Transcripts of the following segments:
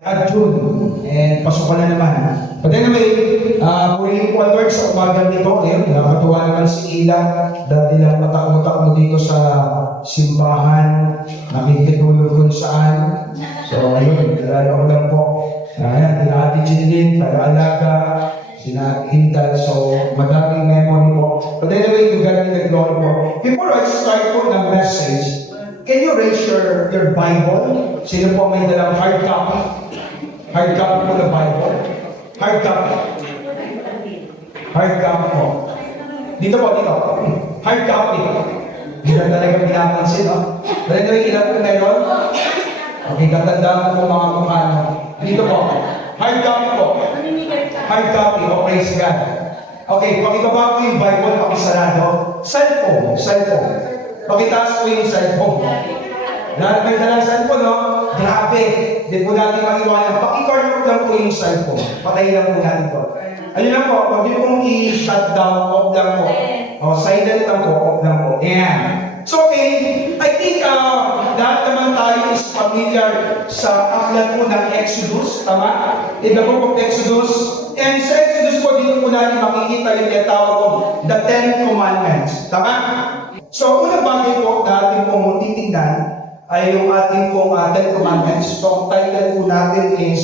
At June, and pasok na naman. But anyway, purihin po ang Lord sa umagang nito. Ngayon, nakakatuwa naman si Ila dahil lang matak-matak mo dito sa simbahan, nakikitulog kung saan. So, ayun, kilala ko lang po. Ayan, tinati Jinlin, taga-alaga, sinahintal. So, madaming memory po. But anyway, you got the glory po. Before I start po ng message, can you raise your Bible? Sino po may dalang hard copy? Hard copy po ng Bible? Hard copy. Hard copy po. Dito po, dito. Hard copy. Hindi na talaga pinapansin, no? Pero ito yung ilan po meron? Okay, katandaan po mga mukha, no? Dito po. Hard copy po. Hard copy. Oh, praise God. Okay, pakibaba po yung Bible, pakisarado. Cellphone. Cellphone. Pakitaas po yung cellphone. Lahat may dalang cellphone, no? Grabe. Hindi po natin maiwanan. Pakikornok lang po yung cellphone. Patayin lang po natin po. Ayun lang po. Huwag niyo pong i-shut down. Off lang po. O, silent lang po. Off lang po. Ayan. So, okay. I think lahat naman tayo is familiar sa aklat po ng Exodus. Tama? In the book of Exodus. And sa Exodus po, dito po natin makikita yung tinatawag ko, the Ten Commandments. Tama? So, unang bagay po na ating pong titignan ay yung ating pong Ten Commandments. So, ang title po natin is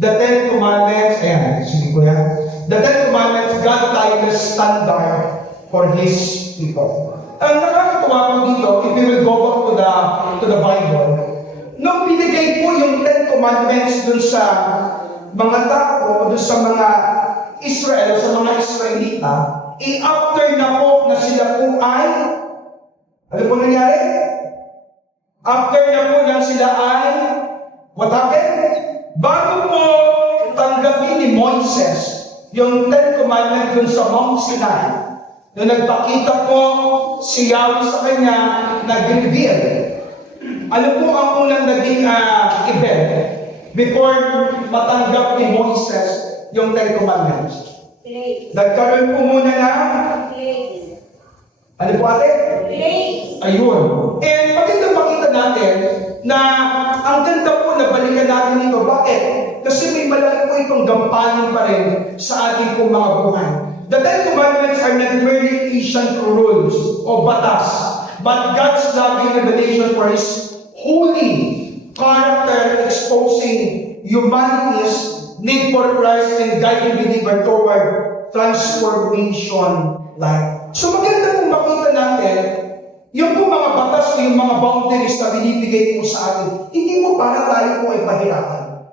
The Ten Commandments. Ayan, sige ko yan. The Ten Commandments, God timeless standard for His people. Ang nakakatuwa po dito, if we will go back to the Bible, nung binigay po yung Ten Commandments dun sa mga tao, dun sa mga Israel, sa mga Israelita, after na po na sila po ay, ano po nangyari? After na po lang sila ay, what happened? Bago po tanggapin ni Moises yung Ten Commandments dun sa Mount Sinai, nung nagpakita po si Yahweh sa kanya, nag-reveal. Ano po ang unang naging event before matanggap ni Moises yung Ten Commandments? Nagkaroon po muna na ano po ate? Ayun. And magandang makita natin na ang ganda po na balikan natin ito. Bakit? Kasi may malaki po itong gampanin pa rin sa ating pong mga buhay. The Ten Commandments are not merely ancient rules o batas, but God's loving revelation for His holy character exposing humanity's need for Christ and guiding believer toward transformation life. So maganda pong makita natin yung po mga batas o yung mga boundaries na binibigay po sa atin, hindi mo para tayo po ay pahirapan.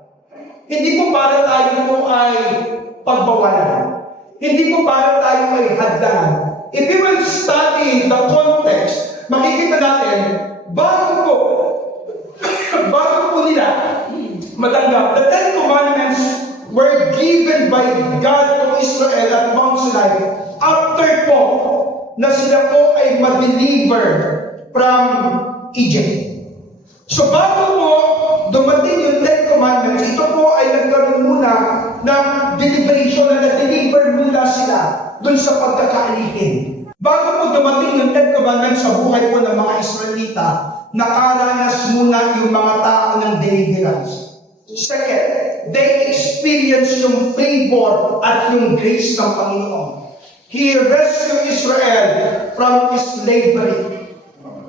Hindi po para tayo po ay pagbawalan. Hindi po para tayo ay hadlangan. If you will study the context, makikita natin, bago po nila matanggap, the Ten Commandments were given by God to Israel at Mount Sinai after po na sila po ay ma-deliver from Egypt. So bago po dumating yung Ten Commandments, ito po ay nagkaroon muna ng deliberation na na-deliver muna sila dun sa pagkakaalihin. Bago po dumating yung Ten Commandments sa buhay po ng mga Israelita, nakaranas muna yung mga tao ng deliverance. Second, they experience yung favor at yung grace ng Panginoon. He rescued Israel from slavery.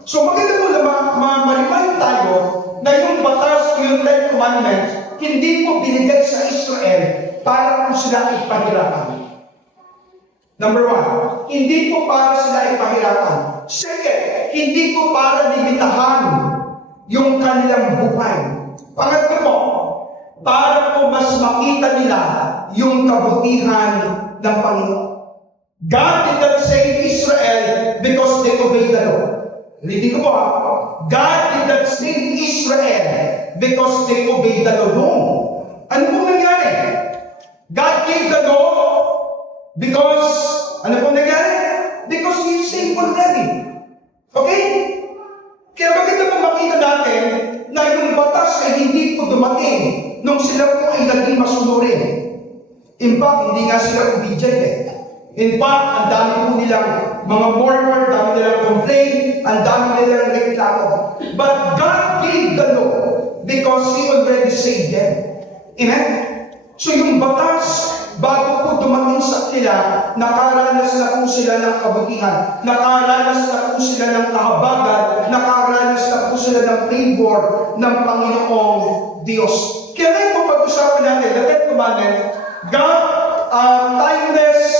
So maganda po na ma-remind tayo na yung batas o yung Ten Commandments, hindi po binigay sa Israel para po sila ipahirapan. Number one, hindi po para sila ipahirapan. Second, hindi po para limitahan yung kanilang buhay. Pangatlo po, para po mas makita nila yung kabutihan ng Panginoon. God did not save Israel because they obeyed the law. Hindi ko po God did not save Israel because they obeyed the law. No. Ano po nangyari? God gave the law because, ano po nangyari? Because He saved already. Okay? Kaya maganda po makita natin na yung batas ay hindi po dumating nung sila po ay naging masunurin. In fact, hindi nga sila obedient. In fact, ang dami po nilang mga murmur, ang dami nilang complaint, ang dami nilang reklamo. But God gave the law because He already saved them. Amen? So yung batas, bago po dumating sa kanila, nakaranas na po sila ng kabutihan, nakaranas na po sila ng kahabagan, nakaranas na po sila ng favor ng Panginoong Diyos. Kaya ngayon po pag-usapan natin, the Ten Commandments, God, timeless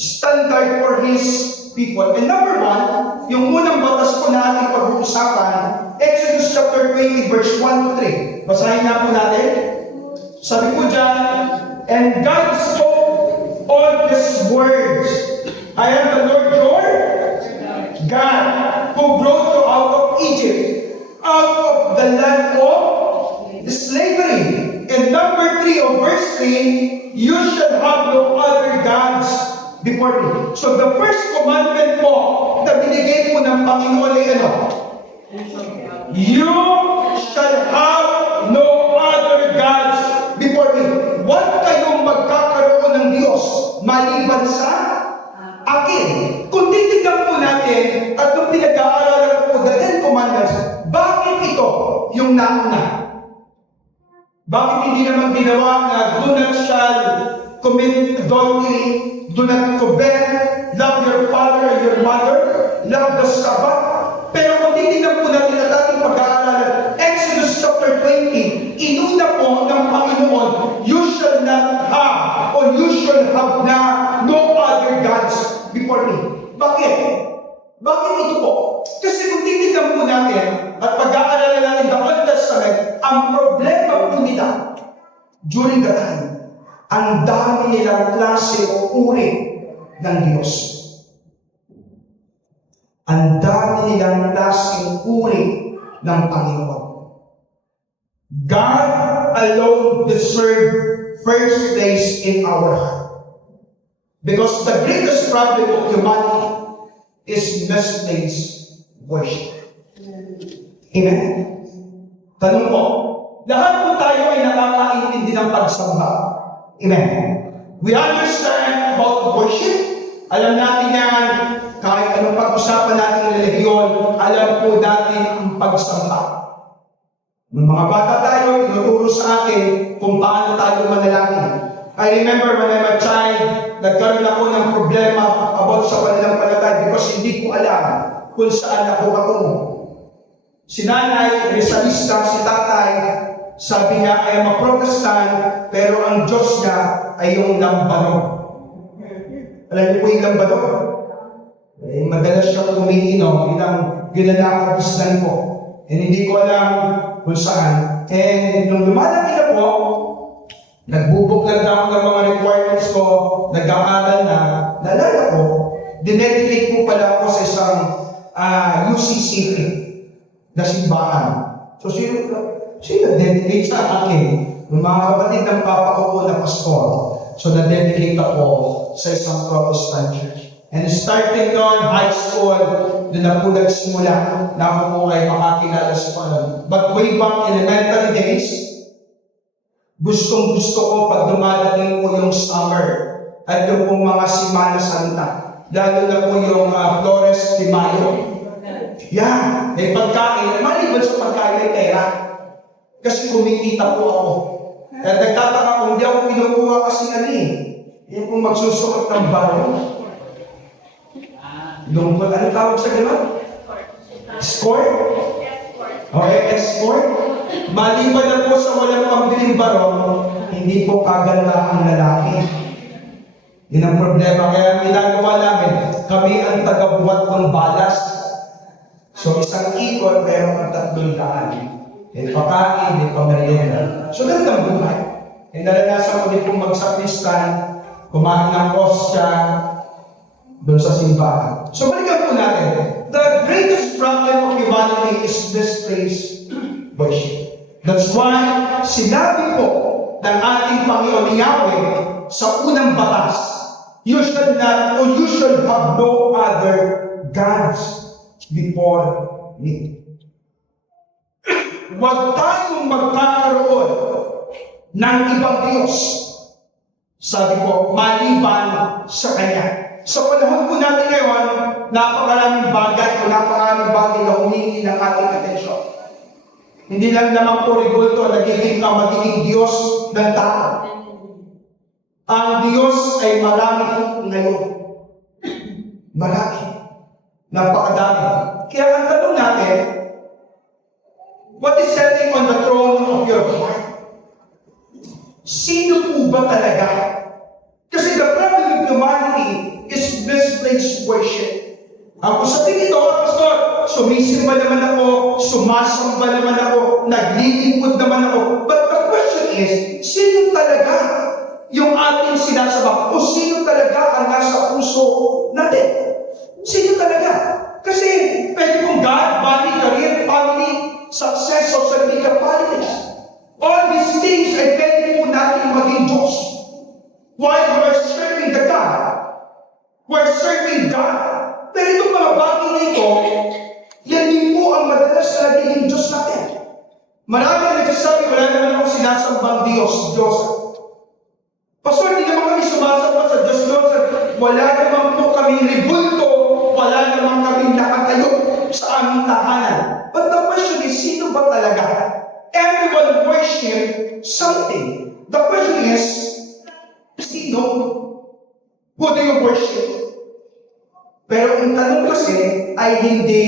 standard for His people. And number one, yung unang batas po na ating pag-uusapan, Exodus chapter 20, verse 1 to 3. Basahin na po natin. Sabi po dyan, and God spoke all these words. I am the Lord your God, who brought you out of Egypt, out of the land of slavery. And number 3 of verse 3, you shall have no other gods before me. So the first commandment po na binigay po ng Panginoon ay ano? You shall have no other gods before me. Huwag kayong magkakaroon ng Diyos maliban sa akin. Kung titignan po natin at kung pinag-aaralan po the Ten Commandments, bakit ito yung nauna? Bakit hindi naman ginawa na do not shall commit adultery, do not covet, love your father and your mother, love the Sabbath? Pero kung titignan po natin at ating pag-aaralan, Exodus chapter 20, inuna po ng Panginoon, you shall not have or you shall have no other gods before me. Bakit? Bakit ito po? Kasi kung titignan po natin at pag-aaralan natin the Old Testament, ang problema po nila during the time, ang dami nilang klase o uri ng Diyos. Ang dami nilang klaseng uri ng Panginoon. God alone deserves first place in our heart. Because the greatest problem of humanity is misplaced worship. Amen? Tanong po, lahat po tayo ay nakakaintindi ng pagsamba. Amen? We understand about worship. Alam natin yan, kahit anong pag-usapan natin ng religiyon, alam po natin ang pagsamba. Nung mga bata tayo, tinuturo sa akin kung paano tayo manalangin. I remember when I'm a child, nagkaroon ako ng problema about sa pananampalataya because hindi ko alam kung saan ako patungo. Si nanay, Rizalista, si tatay, sabi niya, ay am a Protestant, pero ang Diyos niya ay yung lambanog. Alam niyo po yung lambanog? Eh, madalas siya umiinom, ilang ginanakabisnan ko. And hindi ko alam kung saan. And nung lumalaki na po, nagbubuklan na ako ng mga requirements ko, nag-aaral na, nalala ko, dinedicate ko pala ako sa isang UCC na simbahan. So, sino dedicate sa akin? Yung mga kapatid ng papa ko po na pastor. So, na-dedicate ako sa isang Protestant church. And starting noon, high school, doon na po nagsimula na ako po ay makakilala sa Panginoon. But way back elementary days, gustong-gusto ko pag dumadating po yung summer at yung pong mga Semana Santa. Lalo na po yung Flores de Mayo. Yan, may pagkain. Maliban sa pagkain ay pera. Kasi kumikita po ako. At nagtataka kung di ako kinukuha kasi yung kung magsusuot ng baro. Lungkot, ano tawag sa gano'n? Escort? Okay, escort. Maliban na po sa walang pambiling barong, hindi po kaganda ang lalaki. Yun ang problema. Kaya ginagawa namin, kami ang tagabuhat ng balas. So isang ikot, pero ang 300. May pakain, may pamerienda. So ganun ang buhay. E naranasan ko din pong magsakristan, kumain ng kostya, doon sa simbahan. So balikan po natin. The greatest problem of humanity is misplaced worship. That's why sinabi po ng ating Panginoon Yahweh sa unang batas, you shall not or you shall have no other gods before me. Huwag tayong magkakaroon ng ibang Diyos. Sabi po, maliban sa Kanya. Sa panahon po natin ngayon, napakaraming bagay na humingi ng ating atensyon. Hindi lang naman po rigulto magiging Diyos ng tao. Ang Diyos ay marami ngayon. Marami. Napakadami. Kaya ang tanong natin, what is sitting on the throne of your heart? Sino po ba talaga? Kasi the problem of humanity is misplaced worship. Ang usapin ito, Pastor, sumisimba naman ako, sumasamba naman ako, naglilingkod naman ako. But the question is, sino talaga yung ating sinasamba? O sino talaga ang nasa puso natin? Sino talaga? Kasi pwede kong God, money, career, family, success, social media, politics. All these things ay pwede po natin maging Diyos. While we're serving the God, we're serving God. Pero itong mga bagay na ito, yan din po ang madalas na nagiging Diyos natin. Marami na nagsasabi, wala naman akong sinasambang Diyos. Pastor, hindi naman kami sumasamba sa Diyos. Wala naman po kami ribulto, wala naman kami nakatayo sa aming tahanan. But the question is, sino ba talaga? Everyone worship something. The question is, sino? Who do you worship? Pero ang tanong kasi ay hindi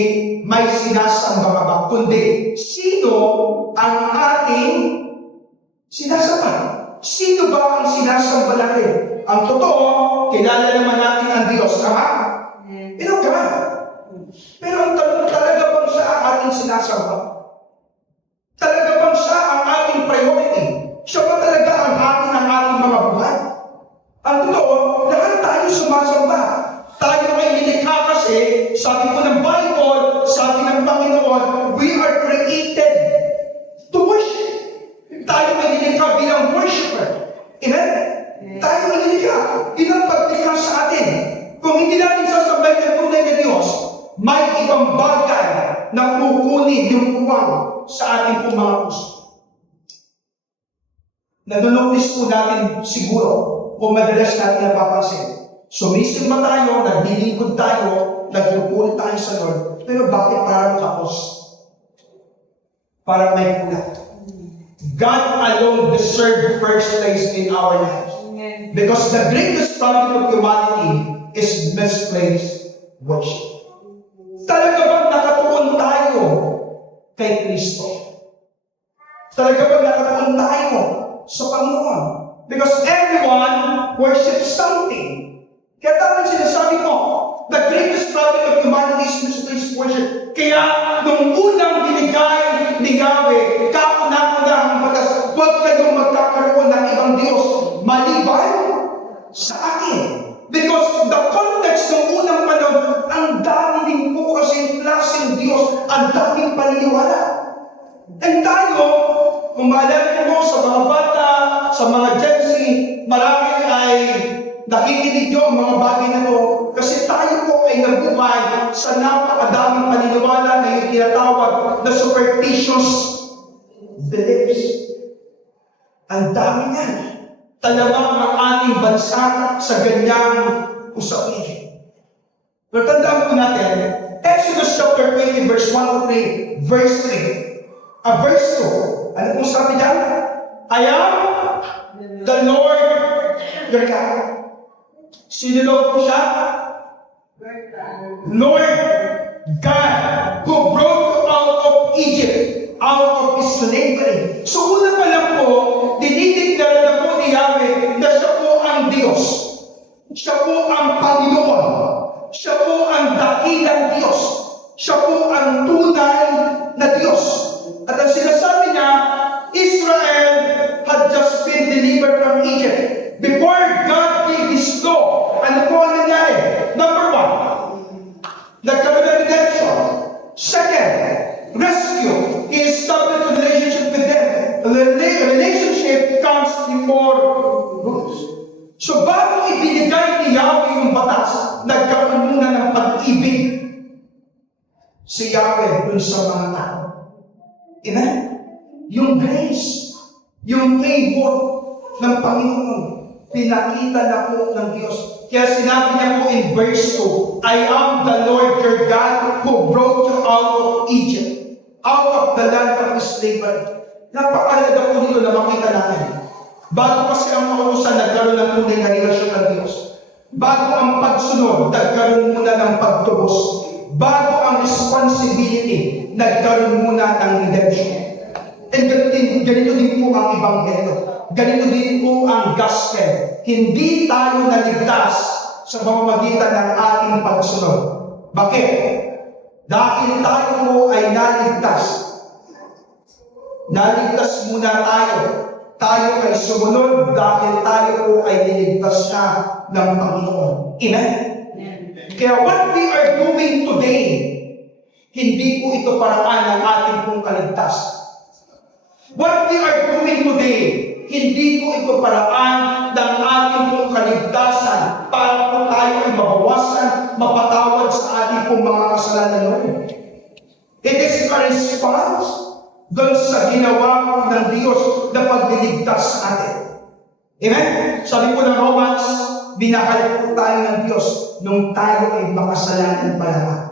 may sinasamba ba, kundi sino ang ating sinasamba? Sino ba ang sinasamba natin? Ang totoo, kilala naman natin ang Diyos, tama? Pero God. Pero ang tanong, talaga bang siya ang ating sinasamba? Talaga bang siya ang ating priority? Siya ba talaga ang ating mga buhay? Ang totoo, lahat tayo sumasamba. Tayo ay nilikha kasi, sabi ko ng Bible, sabi ng Panginoon, we are created to worship. Tayo ay nilikha bilang worshiper. Amen? Tayo ay nilikha. Ilang paglikha sa atin. Kung hindi natin sasambay ng tunay na Diyos, may ibang bagay na kukunin yung uwang sa ating pong mga puso. Nadunotis po natin siguro kung madalas natin napapansin. Sumisimba tayo, naglilingkod tayo, nagpupuli tayo sa Lord. Pero bakit parang kapos? Parang may kulat. God alone deserves first place in our lives. Because the greatest problem of humanity is misplaced worship. Talaga bang nakatuon tayo kay Kristo? Talaga bang nakatuon tayo sa Panginoon? Because everyone worships something. Kaya tama sinasabi ko, the greatest problem of humanity is misplaced worship. Kaya nung unang binigay ni Yahweh, kauna-unahang batas, huwag kayong magkakaroon ng ibang Diyos maliban sa akin. Because the context ng unang panahon, ang dami din po kasing klaseng Diyos, ang daming paniniwala. And tayo, kung maalala mo sa mga bata, sa mga Gen Z, marami ay nakikinig yung mga bagay na ito kasi tayo po ay nabuhay sa napakadaming paniniwala na yung tinatawag na superstitious beliefs. Ang dami yan. Talagang ang ating bansa sa ganyang usapin. Pero tandaan po natin, Exodus chapter 20, verse 1 to 3, verse 3. Verse 2, ano po sabi dyan? I am the Lord your God. Sino po siya? Lord God, who brought you out of Egypt, out of slavery. So una pa lang po, dinideklara na po ni Yahweh na siya po ang Diyos. Siya po ang Panginoon. Siya po ang dakilang Diyos. Siya po ang tunay na Diyos. At ang sinasabi niya, Israel had just been delivered from Egypt. Before God gave His law, ano po ang nangyari? Number 1, nagkaroon ng redemption. Second, rescue. He established a relationship with them. The relationship comes before rules. So bago ibinigay ni Yahweh yung batas, nagkaroon muna ng pag-ibig si Yahweh dun sa mga tao. Amen? Yung grace, yung favor ng Panginoon, pinakita na po ng Diyos. Kaya sinabi niya po in verse 2, I am the Lord your God who brought you out of Egypt, out of the land of slavery. Napakahalaga po dito na makita natin. Bago kasi ang kautusan, nagkaroon ng tunay na relasyon ng Diyos. Bago ang pagsunod, nagkaroon muna ng pagtubos. Bago ang responsibility, nagkaroon muna ng redemption. And ganito din po ang Ebanghelyo. Ganito din po ang gospel. Hindi tayo naligtas sa pamamagitan ng ating pagsunod. Bakit? Dahil tayo po ay naligtas. Naligtas muna tayo. Tayo ay sumunod dahil tayo po ay niligtas na ng Panginoon. Amen? Kaya what we are doing today, hindi po ito paraan ng ating pong kaligtasan. What we are doing today, hindi po ito paraan ng ating pong kaligtasan para po tayo ay mabawasan, mapatawad sa ating pong mga kasalanan noon. It is a response doon sa ginawa ng Diyos na pagliligtas sa atin. Amen? Sabi po ng Romans, binahal po tayo ng Diyos nung tayo ay makasalanan pa lamang.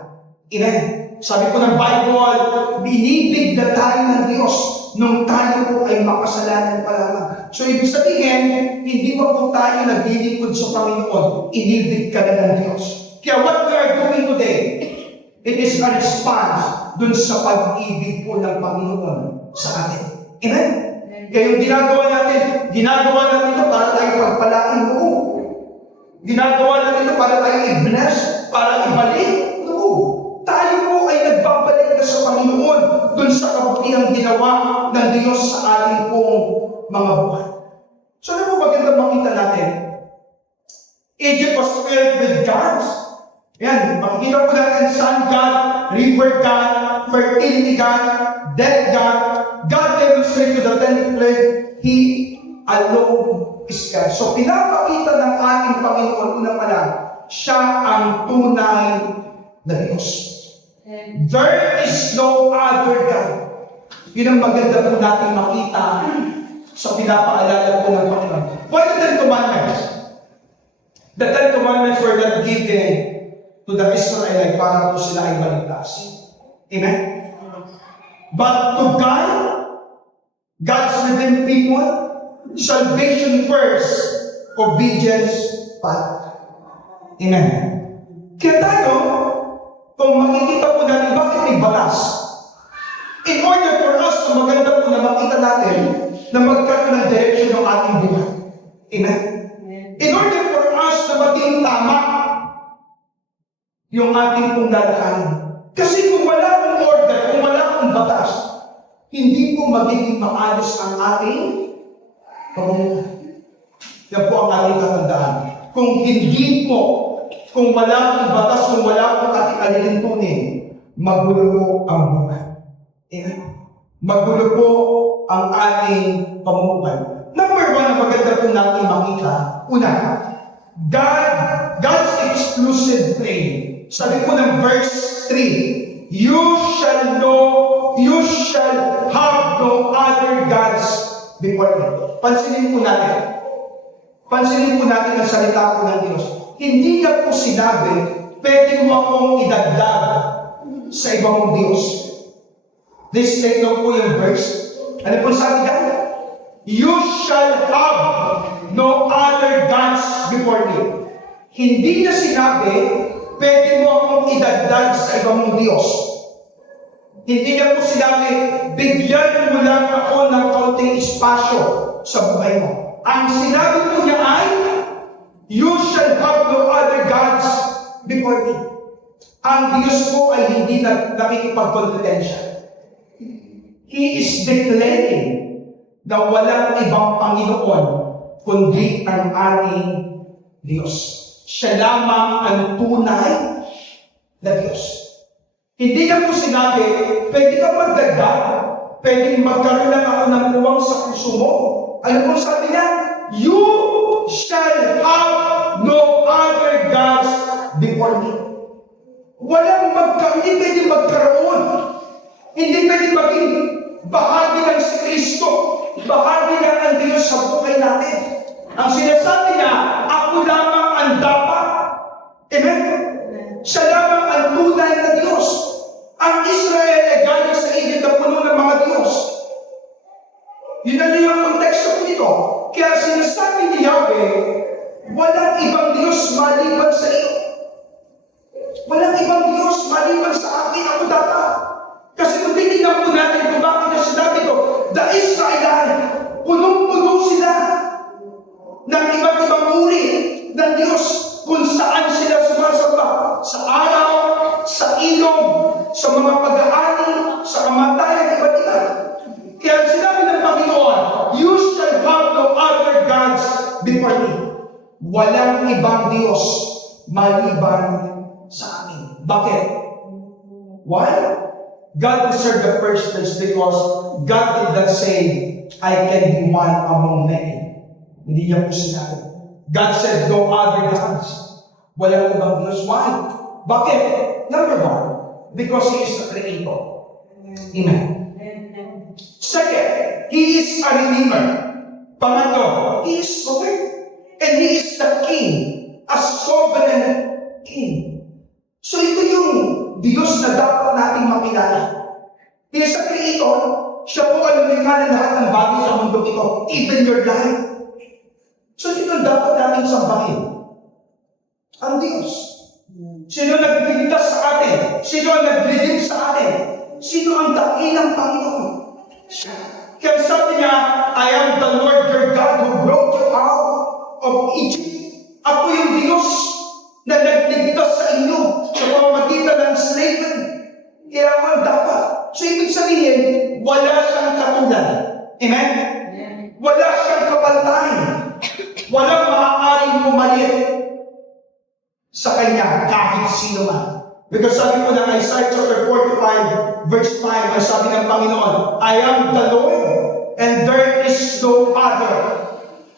Amen? Sabi po ng Bible, binibig na tayo ng Diyos nung tayo po ay makasalanan pa lamang. So, ibig sabihin, hindi mo po tayo naglilingkod sa Panginoon, inibig ka na ng Diyos. Kaya what we are doing today, it is a response dun sa pag-ibig po ng Panginoon sa atin. Amen? Kaya yung ginagawa natin ito para tayo pagpalain noon. Ginagawa natin ito para tayo i-bless, para ibalik noon. Tayo po ay nagbabalik na sa Panginoon dun sa kabutihang ginawa ng Diyos sa ating pong mga buhay. So ano po maganda makita natin? Egypt was filled with gods. Yan, makikita po natin Sun God, River God, Fertility God, Death God. God demonstrated to the tenth plague, He alone is God. So pinapakita ng ating Panginoon una pa lang, siya ang tunay na Diyos. There is no other God. Yun ang maganda po natin makita sa pinapaalala po ng Panginoon. Why the Ten Commandments? The Ten Commandments were not given to the Israelites para po sila ay maligtas. Amen? But to God, God's redeemed people, salvation first, obedience path. Amen? Kaya tayo, kung makikita po natin bakit may batas, in order for us na maganda po na makita natin na magkaroon ng direction ng ating buhay. Amen? In order for us na maging tama yung ating pong lalakarin. Kasi kung wala akong order, kung wala akong batas, hindi po magiging maayos ang ating pamumuhay. Yan po ang ating katandaan. Kung wala akong batas, kung wala akong ating alilintunin, magulo po ang buhay. Amen? Magulo po ang ating pamumuhay. Number one na maganda po natin makita, una, God's exclusive claim. Sabi po ng verse 3, you shall have no other gods before me. Pansinin po natin ang salita po ng Diyos. Hindi niya po sinabi, pwede mo akong idagdag sa ibang Diyos. Please take note po yung verse. Ano po sabi niya? You shall have no other gods before me. Hindi niya sinabi, pwede mo akong idagdag sa ibang Diyos. Hindi niya po sinabi, bigyan mo lang ako ng kaunting espasyo sa buhay mo. Ang sinabi po niya ay, you shall have no other gods before me. Ang Diyos po ay hindi nakikipagkompetensya. He is declaring na walang ibang Panginoon kundi ang ating Diyos. Siya lamang ang tunay na Diyos. Hindi niya po sinabi, pwede kang magdagdag, pwede magkaroon lang ako ng uwang sa puso mo. Ano po sabi niya? You shall have no other gods before me. Hindi pwede magkaroon. Hindi pwede maging bahagi ng si Kristo. Bahagi ng ang Diyos sa buhay natin. Ang sinasabi niya, ako lamang ang dapat. Amen? Siya lamang ang tunay na Diyos. Ang Israel ay galing sa Egypt na Walang ibang Diyos maliban sa iyo. Walang ibang Diyos maliban sa akin, ako dapat. Kasi kung titignan po natin kung bakit na sinabi ko, the Israel, punong-puno sila ng iba't ibang uri ng Diyos kung saan sila sumasamba. Sa araw, sa ilog, sa mga pag-aani, sa kamatayan, iba't iba. Kaya sinabi ng Panginoon, you shall have no other gods before me. Walang ibang Diyos maliban sa amin. Bakit? Why? God deserved the first place because God did not say, I can be one among many. Hindi niya po sinabi. God said, no other gods. Walang ibang Diyos. Why? Bakit? Number one, because He is the Creator. Amen. Second, He is a Redeemer. Pangatlo, He is sovereign. And He is the King, a sovereign King. So ito yung Diyos na dapat nating makilala. He is a Creator. Siya po ang lumikha ng lahat ng bagay sa mundo ito, even your life. So sino dapat nating sambahin? Ang Diyos. Sino nagligtas sa atin? Sino ang nag-redeem sa atin? Sino ang dakilang Panginoon? Siya. Kaya sabi niya, I am the Lord your God who brought you out of Egypt. Ako yung Diyos na nagligtas sa inyo sa pamamagitan ng slavery. Kaya ang dapat. So ibig sabihin, wala siyang katulad. Amen? Wala siyang kapantay. Walang maaaring pumalit sa Kanya kahit sino man. Because sabi po ng Isaiah chapter 45, verse 5, ay sabi ng Panginoon, I am the Lord, and there is no other.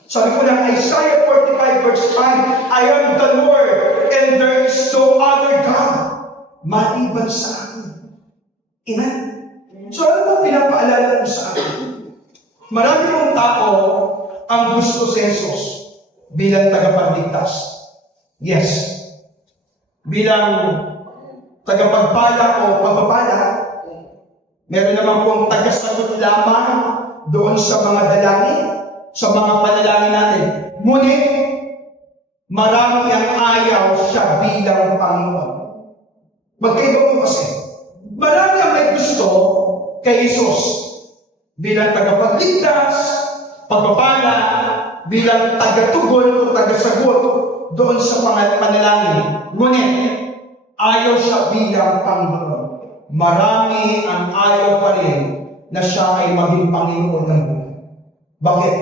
Sabi po ng Isaiah 45, verse 5, I am the Lord, and there is no other God maliban sa akin. Amen? So ano ba pinapaalala mo sa akin? Marami mong tao ang gusto si Jesus bilang tagapagligtas. Yes. Bilang tagapagpala o pagpapala, meron naman pong tagasagot lamang doon sa mga dalangin, sa mga panalangin natin. Ngunit, marami ang ayaw siya bilang Panginoon. Magkaiba po kasi. Marami ang may gusto kay Jesus bilang tagapagligtas, pagpapala, bilang tagatugon o tagasagot doon sa mga panalangin. Ngunit, ayaw siya bilang Panginoon. Marami ang ayaw pa rin na siya ay maging Panginoon ng buhay. Bakit?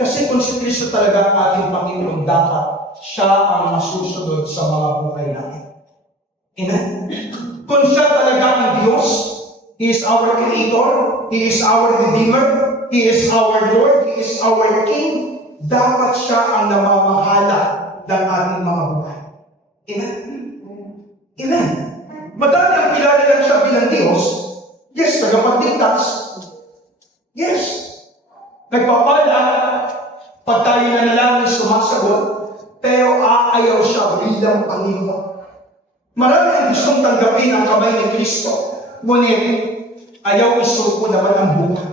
Kasi kung si Kristo talaga ang ating Panginoon, dapat siya ang masusunod sa mga buhay natin. Amen? Kung siya talaga ang Diyos, He is our Creator, He is our Redeemer, He is our Lord, He is our King, dapat siya ang namamahala ng ating mga buhay. Amen? Amen? Madami ang kilala lang siya bilang Diyos. Yes, tagapagligtas. Yes. Nagpapala, pag tayo nanalangin sumasagot, pero aayaw siya bilang Panginoon. Marami ang gustong tanggapin ang kamay ni Kristo, ngunit ayaw isuko naman ang buhay.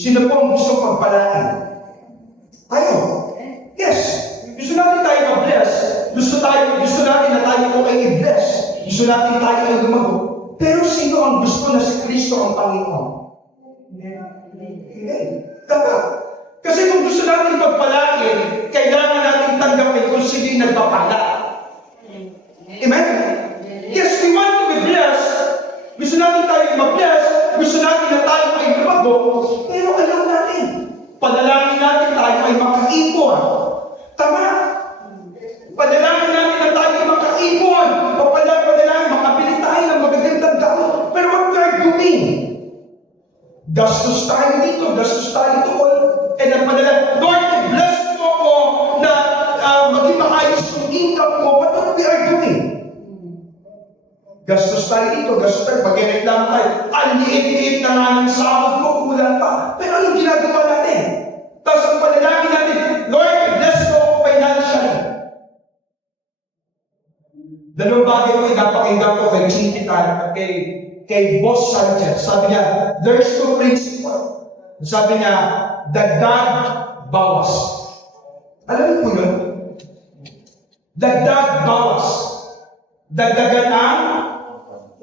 Sino po ang gustong pagpalain? Ayaw. Yes. Gusto natin tayo ma-bless. Gusto natin na tayo po ay i-bless. Gusto natin tayo ay lumago. Pero sino ang gusto na si Kristo ang Panginoon? Dapat. Kasi kung gusto natin magpalain, kailangan natin tanggapin kung sino yung nagpapala. Amen? Yes, we want to be blessed. Gusto natin tayo mag-bless. Gusto natin na tayo ay lumago. Pero alam natin, panalangin natin tayo ay makaipon. Tama. Panalangin natin na tayo ay makaipon. Panalangin, makabili tayo ng magagandang gamot. Pero what we are doing? Gastos tayo dito, gastos tayo doon. And ang panalangin, Lord, bless mo ako na maging maayos yung income ko. What we are doing? Gastos tayo dito, gastos tayo. Pag-reklamo tayo, ang liit-liit na nga ng sahod ko, kulang pa. Pero anong ginagawa natin? Tapos ang panalangin natin, Lord, bless mo ako financially. Dalawang bagay ko napakinggan ko kay Chinkitan at kay Boss Sanchez. Sabi niya, there's two principle. Sabi niya, dagdag, bawas. Alam niyo po yun? Dagdag bawas. Dagdagan ang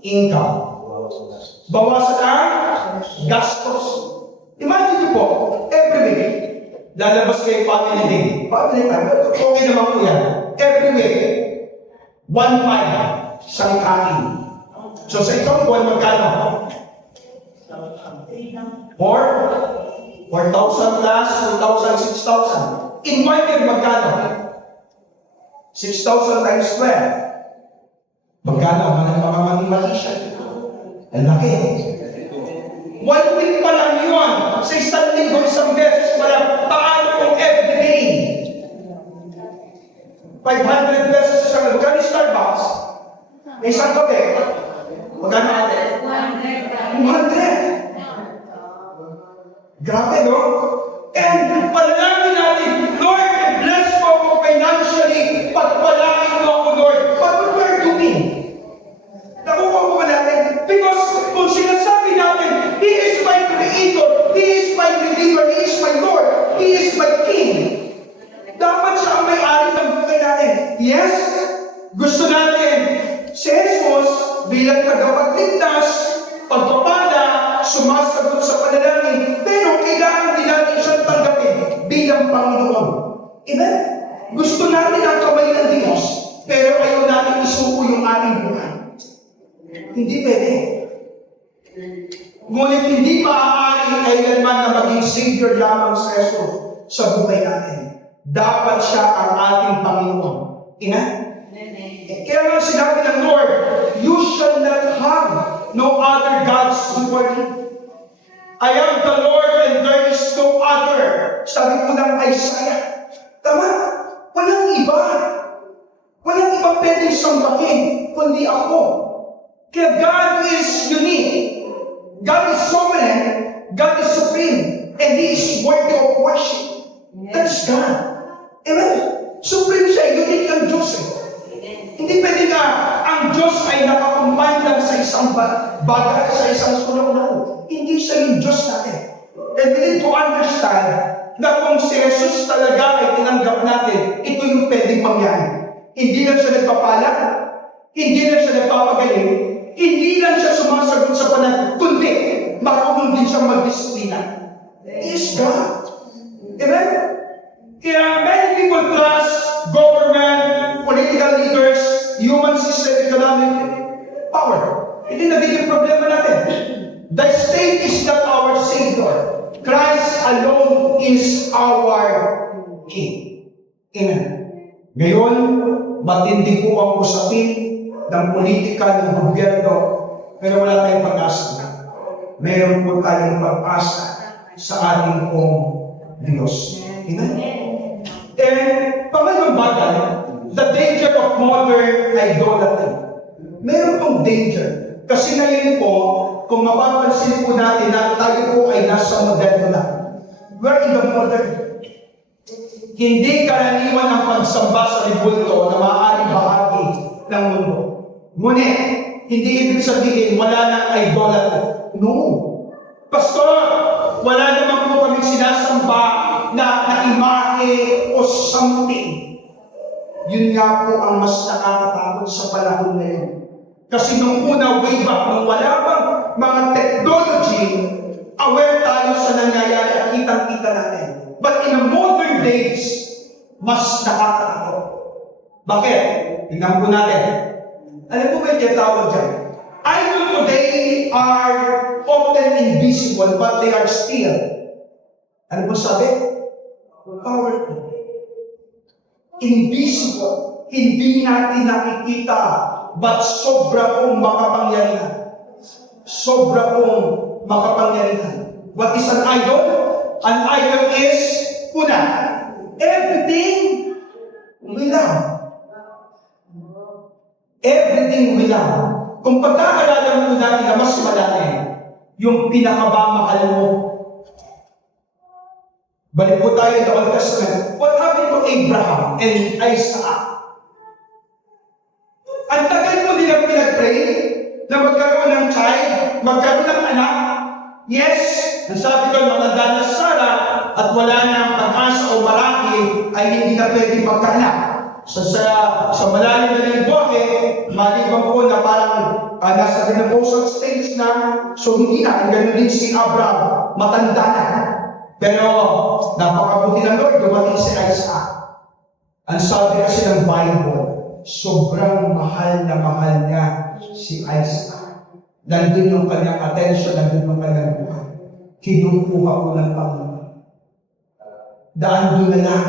income. Bawasan ang gastos. Imagine niyo po, every week, lalabas kayo family day. Family time, okay naman po yan. Every week, 1.5 isang kain. So sa isang buwan, magkano? 4,000 plus, 2,000, 6,000. In 1 year, magkano? 6,000 times 12. Magkano? Mga mathematician. Ang laki. 1 week pa lang yun. Sa isang linggo, isang beses pa lang. Paano kung everyday? 500 pesos sa isang linggo. Magkano yung Starbucks? May isang kape. Magkano ate? 200. Grabe, no? And panalangin natin, Lord, bless mo ako financially. Pagpalain mo ako, Lord. But what we're doing? Nakuha mo ba natin? Because kung sinasabi natin, He is my Creator, He is my Redeemer, He is my Lord, He is my King. Dapat siya ang may-ari ng buhay natin. Yes, gusto natin si Jesus bilang tagapagligtas, pagpapala, sumasagot sa panalangin, pero kailangan din natin siyang tanggapin bilang Panginoon. Amen? Gusto natin ang kamay ng Diyos, pero ayaw natin isuko yung ating buhay. Hindi pwede. Ngunit hindi maaari kailanman na maging Savior lamang sa Jesus sa buhay natin. Dapat siya ang ating Panginoon. Amen? Kaya nga sinabi ng Lord, you shall not have no other gods before me. I am the Lord and there is no other. Sabi po ng Isaiah. Tama? Walang iba. Walang iba pwedeng sambahin, kundi ako. Kaya God is unique. God is sovereign. God is supreme. And He is worthy of worship. That's God. Amen? Supreme siya. Unique ang Diyos eh. Hindi pwede na ang Diyos ay nakakumbay lang sa isang bagay, sa isang sulong-laro. Hindi siya yung Diyos natin. And we need to understand na kung si Jesus talaga ay tinanggap natin, ito yung pwedeng mangyari. Hindi lang siya nagpapala, hindi lang siya nagpapagaling, hindi lang siya sumasagot sa panahon, kundi marunong din siyang magdisiplina. He is God. Amen? Kaya many people trust government, political leaders, human system, economic power. Hindi nagiging problema natin. The state is not our Savior. Christ alone is our King. Amen. Ngayon, matindi po ang usapin ng politika ng gobyerno, pero wala tayong pag-asa. Meron po tayong pag-asa sa ating pong Diyos. Amen. And pangalawang bagay, the danger of modern idolatry. Meron pong danger. Kasi ngayon po, kung mapapansin po natin na tayo po ay nasa moderno na. We're in the modern. Hindi karaniwan ang pagsamba sa libulto na maaaring bahagi ng mundo. Ngunit, hindi ibig sabihin wala nang idolatry. No. Pastor, wala naman po kami sinasamba na imahe o something. Yun nga po ang mas nakakatakot sa panahon na yun. Kasi nung una, way back, nung wala pang mga technology, aware tayo sa nangyayari at kitang-kita natin. But in the modern days, mas nakakatakot. Bakit? Tingnan po natin. Alam po ba yung tinatawag dyan? Idol today are often invisible, but they are still. Ano po sabi? Powerful. Invisible. Hindi natin nakikita, but sobra pong makapangyarihan. Sobra pong makapangyarihan. What is an idol? An idol is, una, everything we love. Everything we love. Kung pagkakalala mo natin na mas malaki, yung pinakamamahal mo. Balik po tayo sa Old Testament. What happened to Abraham and Isaac? Ang tagal mo nilang pinag-pray na magkaroon ng child, magkaroon ng anak. Yes, nasabi ko, matanda na Sarah at at wala na ang pag-asa o marami ay hindi na pwede magkanak. So sa malalim na lingwahe, maliban po na parang nasa renovation stage na, so hindi na, ganun din si Abraham, matanda na. Pero napakabuti ng Lord, dumating si Isaac. Ang sabi kasi ng Bible, sobrang mahal na mahal niya si Isaac. Nandun yung kanyang attention, nandun yung kanyang buhay. Kinukuha ko ng Panginoon. Daan doon na lang.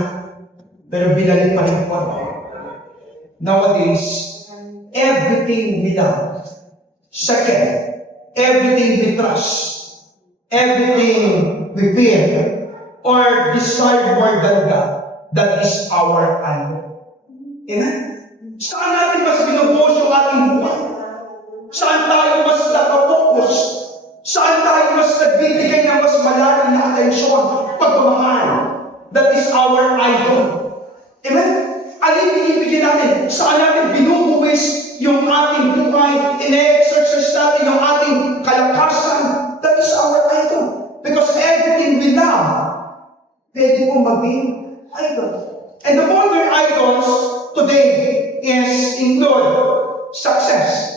Pero binalik pa rin po. Nowadays, everything we love. Second, everything we trust. Everything we fear or desire more than God. That is our idol. Amen? Saan natin mas binubuhos yung ating buhay? Saan tayo mas nakapokus? Saan tayo mas nagbibigay ng mas malalim na atensyon? Pagmamahal. That is our idol. Amen? Alin binibigyan natin? Saan natin binubuwis yung ating buhay? Ine-exercise natin yung ating kalakasan? That is our idol. Because everything we love, pwede po maging idol. And the modern idols today is include success.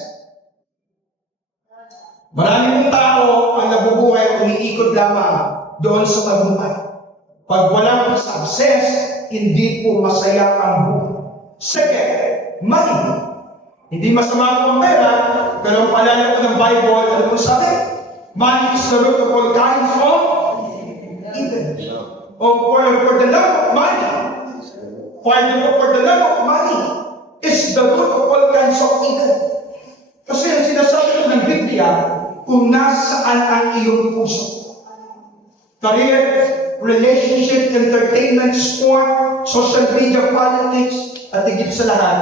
Maraming tao ang nabubuhay umiikot lamang doon sa tagumpay. Pag walang success, hindi po masaya ang buhay. Second, money. Hindi masama ang pera, pero ang paalala ko ng Bible, ano po sabi? Money is the root of all kinds of evil. For the love of money, for the love of money is the root of all kinds of evil. Kasi ang sinasabi ko ng Biblia, kung nasaan ang iyong puso. Career, relationship, entertainment, sport, social media, politics, at higit sa lahat,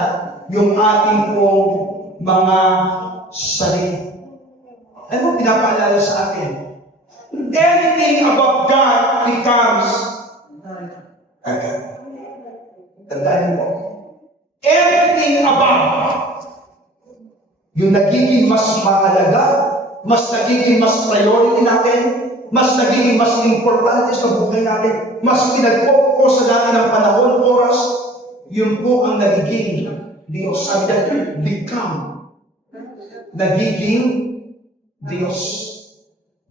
yung ating pong mga sarili. Ano mo pinapaalala sa atin? Anything above God becomes tandaan mo. Everything above, yung nagiging mas mahalaga, mas nagiging mas priority natin, mas nagiging mas importante sa buhay natin, mas pinagpoposa natin ng panahon, oras, yun po ang nagiging Diyos. Sabi niya, become. Nagiging Diyos.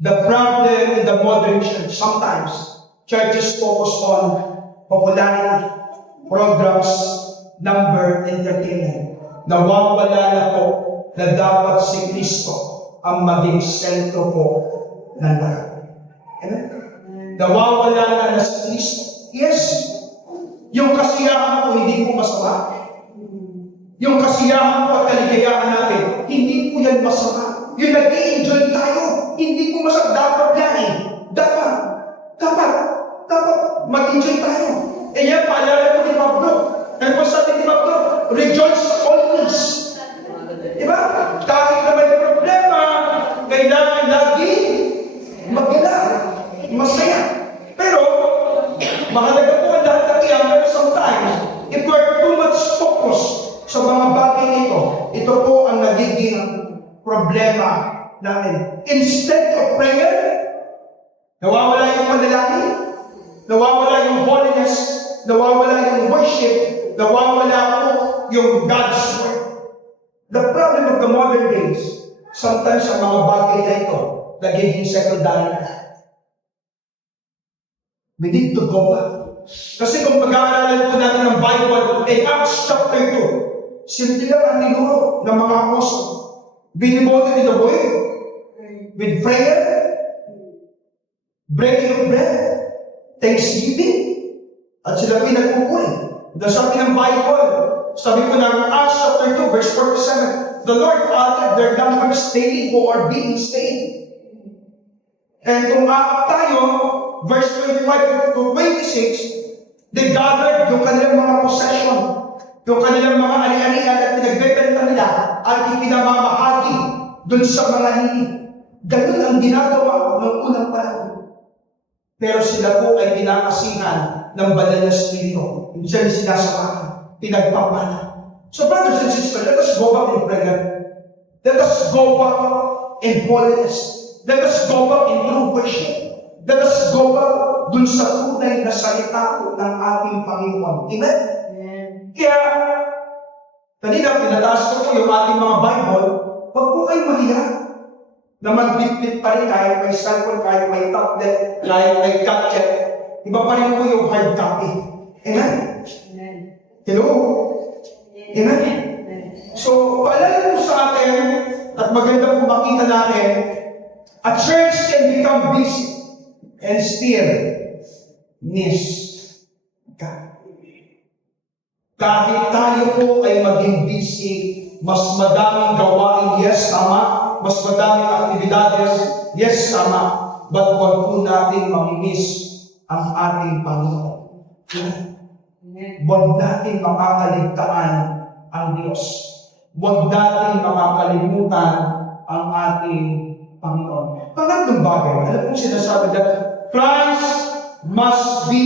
The problem in the modern church, sometimes, churches focus on popularity, programs, number, entertainment. Nawawala na po na dapat si Kristo ang maging sentro po ng lahat. Nawawala na si Kristo. Yes, yung kasiyahan po hindi po masama. Yung kasiyahan po at kaligayahan natin, hindi po yan masama. Yung nag-i-enjoy tayo, hindi po masama. Dapat yan eh. Dapat mag-enjoy tayo. Eh yan, paalala ko ni Pablo. Ano po sabi ni Pablo? Rejoice always. Diba? Kahit na may problema, kailangan lagi mag-gala. Masaya. Pero, mahalaga po ang lahat ng iyan, pero sometimes, if we're too much focus sa mga bagay ito po ang nagiging problema natin. Instead of prayer, nawawala yung panalangin, nawawala yung holiness, nawawala yung worship, nawawala po yung God's word. The problem of the modern days, sometimes ang mga bagay na ito, nagiging secondary na. We need to go back. Kasi kung pag-aaralan po natin ng Bible, in Acts chapter 2, simple lang ang tinuro ng mga apostol. Be devoted in the word, with prayer, breaking of bread, thanksgiving, at sila pinagpupuri. Sabi ng Bible, sabi ko ng Acts chapter 2, verse 47, the Lord added their numbers daily who are being saved. And kung aap tayo, verse 25 to 26, they gathered yung kanilang mga possession, yung kanilang mga ari-arian at pinagbebenta nila at ipinamamahagi dun sa mga hini. Ganun ang ginagawa ng unang panahon. Pero sila po ay pinakasihan ng banal na spirito. Hindi sila sinasamahan, pinagpapala. So brothers and sisters, let us go back in prayer. Let us go back in holiness. Let us go back in true worship. Let us go back dun sa tunay na salita ng ating Panginoon. Amen? Kaya, kanina pinataas ko po yung ating mga Bible, huwag po kayo mahiya na magbitbit pa rin kahit may cellphone, kahit may tablet, kahit may gadget. Iba pa rin po yung hard copy. Amen? Hello? Amen? So, paalala po sa atin, at maganda po makita natin, a church can become busy and still miss God. Kahit tayo po ay maging busy, mas madaming gawain, yes, tama. Mas madaming aktibidades, yes, tama. But huwag po natin mamimiss ang ating Panginoon. Huwag natin makakaligtaan ang Diyos. Huwag natin makakalimutan ang ating Panginoon. Pangatlong bagay, alam kong sinasabi na Christ must be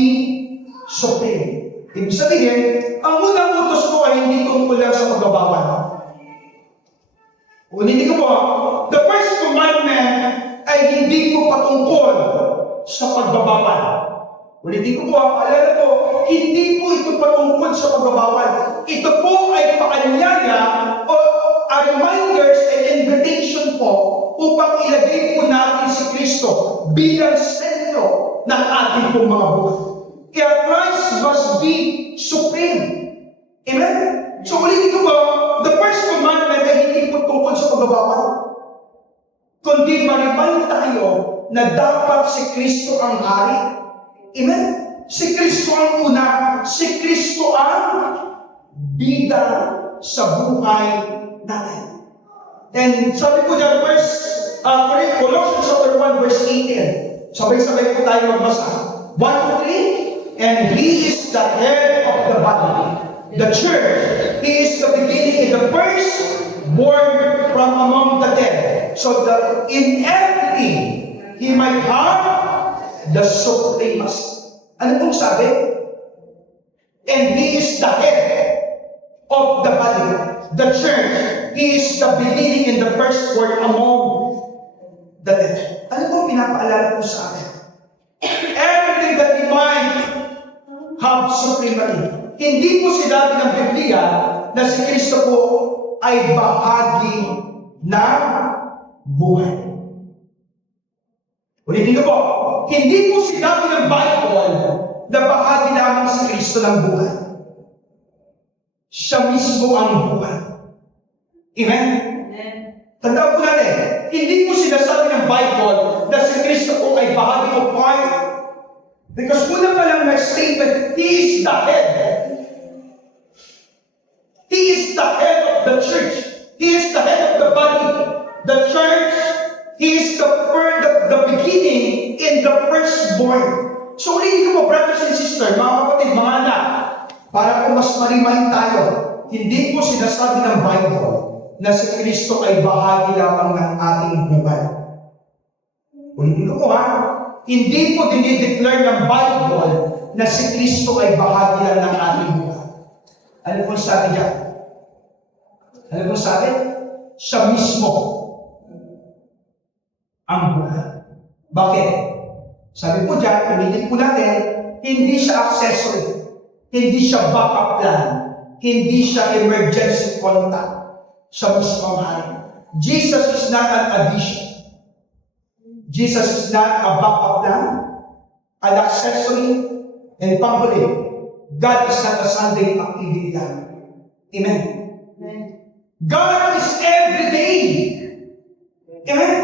supreme. Ibig sabihin, ang unang utos ko ay hindi tungkol lang sa pagbabawal. Ulitin ko po, the first commandment ay hindi ko patungkol sa pagbabawal. Ulitin ko po, alala po, hindi po ito patungkol sa pagbabawal. Ito po ay paanyaya o a reminders and invitation po upang ilagay po natin si Kristo bilang sentro ng ating pong mga buhay. Kaya Christ must be supreme. Amen? So ulitin ko po, the first commandment ay hindi po tungkol sa pagbabawal. Kundi mariban tayo na dapat si Kristo ang hari. Amen? Si Kristo ang una. Si Kristo ang bida sa buhay natin. And sabi po dyan, Colossians chapter 1 verse 18. Sabay-sabay po tayo magbasa. 1 to 3. And He is the head of the body, the church. He is the beginning and the first born from among the dead, so that in everything He might have the supremacy. Ano pong sabi? And He is the head of the body, the church. He is the beginning and the first born among the dead. Ano pong pinapaalala po sa akin? Everything that He might have supremacy. Hindi po sinabi ng Biblia na si Kristo po ay bahagi ng buhay. Ulitin ko po, hindi po sinabi ng Bible na bahagi lamang si Kristo ng buhay. Siya mismo ang buhay. Amen? Tandaan po natin, hindi po sinasabi ng Bible na si Kristo po ay bahagi o part. Because una pa lang statement, He is the head. He is the head of the church. He is the head of the body. The church, He is the beginning and the firstborn. So, ulitin ko po, brothers and sisters, mga kapatid, mga anak, para po mas marimahin tayo, hindi po sinasabi ng Bible na si Kristo ay bahagi lamang ng ating buhay. Ulitin ko po, ha? Hindi po dinideclare ng Bible na si Kristo ay bahagi lang ng ating buhay. Ano po sabi niya? Ano po sabi? Siya mismo ang buhay. Bakit? Sabi po dyan, ulitin po natin, hindi siya accessory, hindi siya backup plan, hindi siya emergency contact. Siya mismo ang hari. Jesus is not an addition. Jesus is not a backup plan, an accessory, and panghuli, God is not a Sunday activity lang. Amen? God is every day. Amen?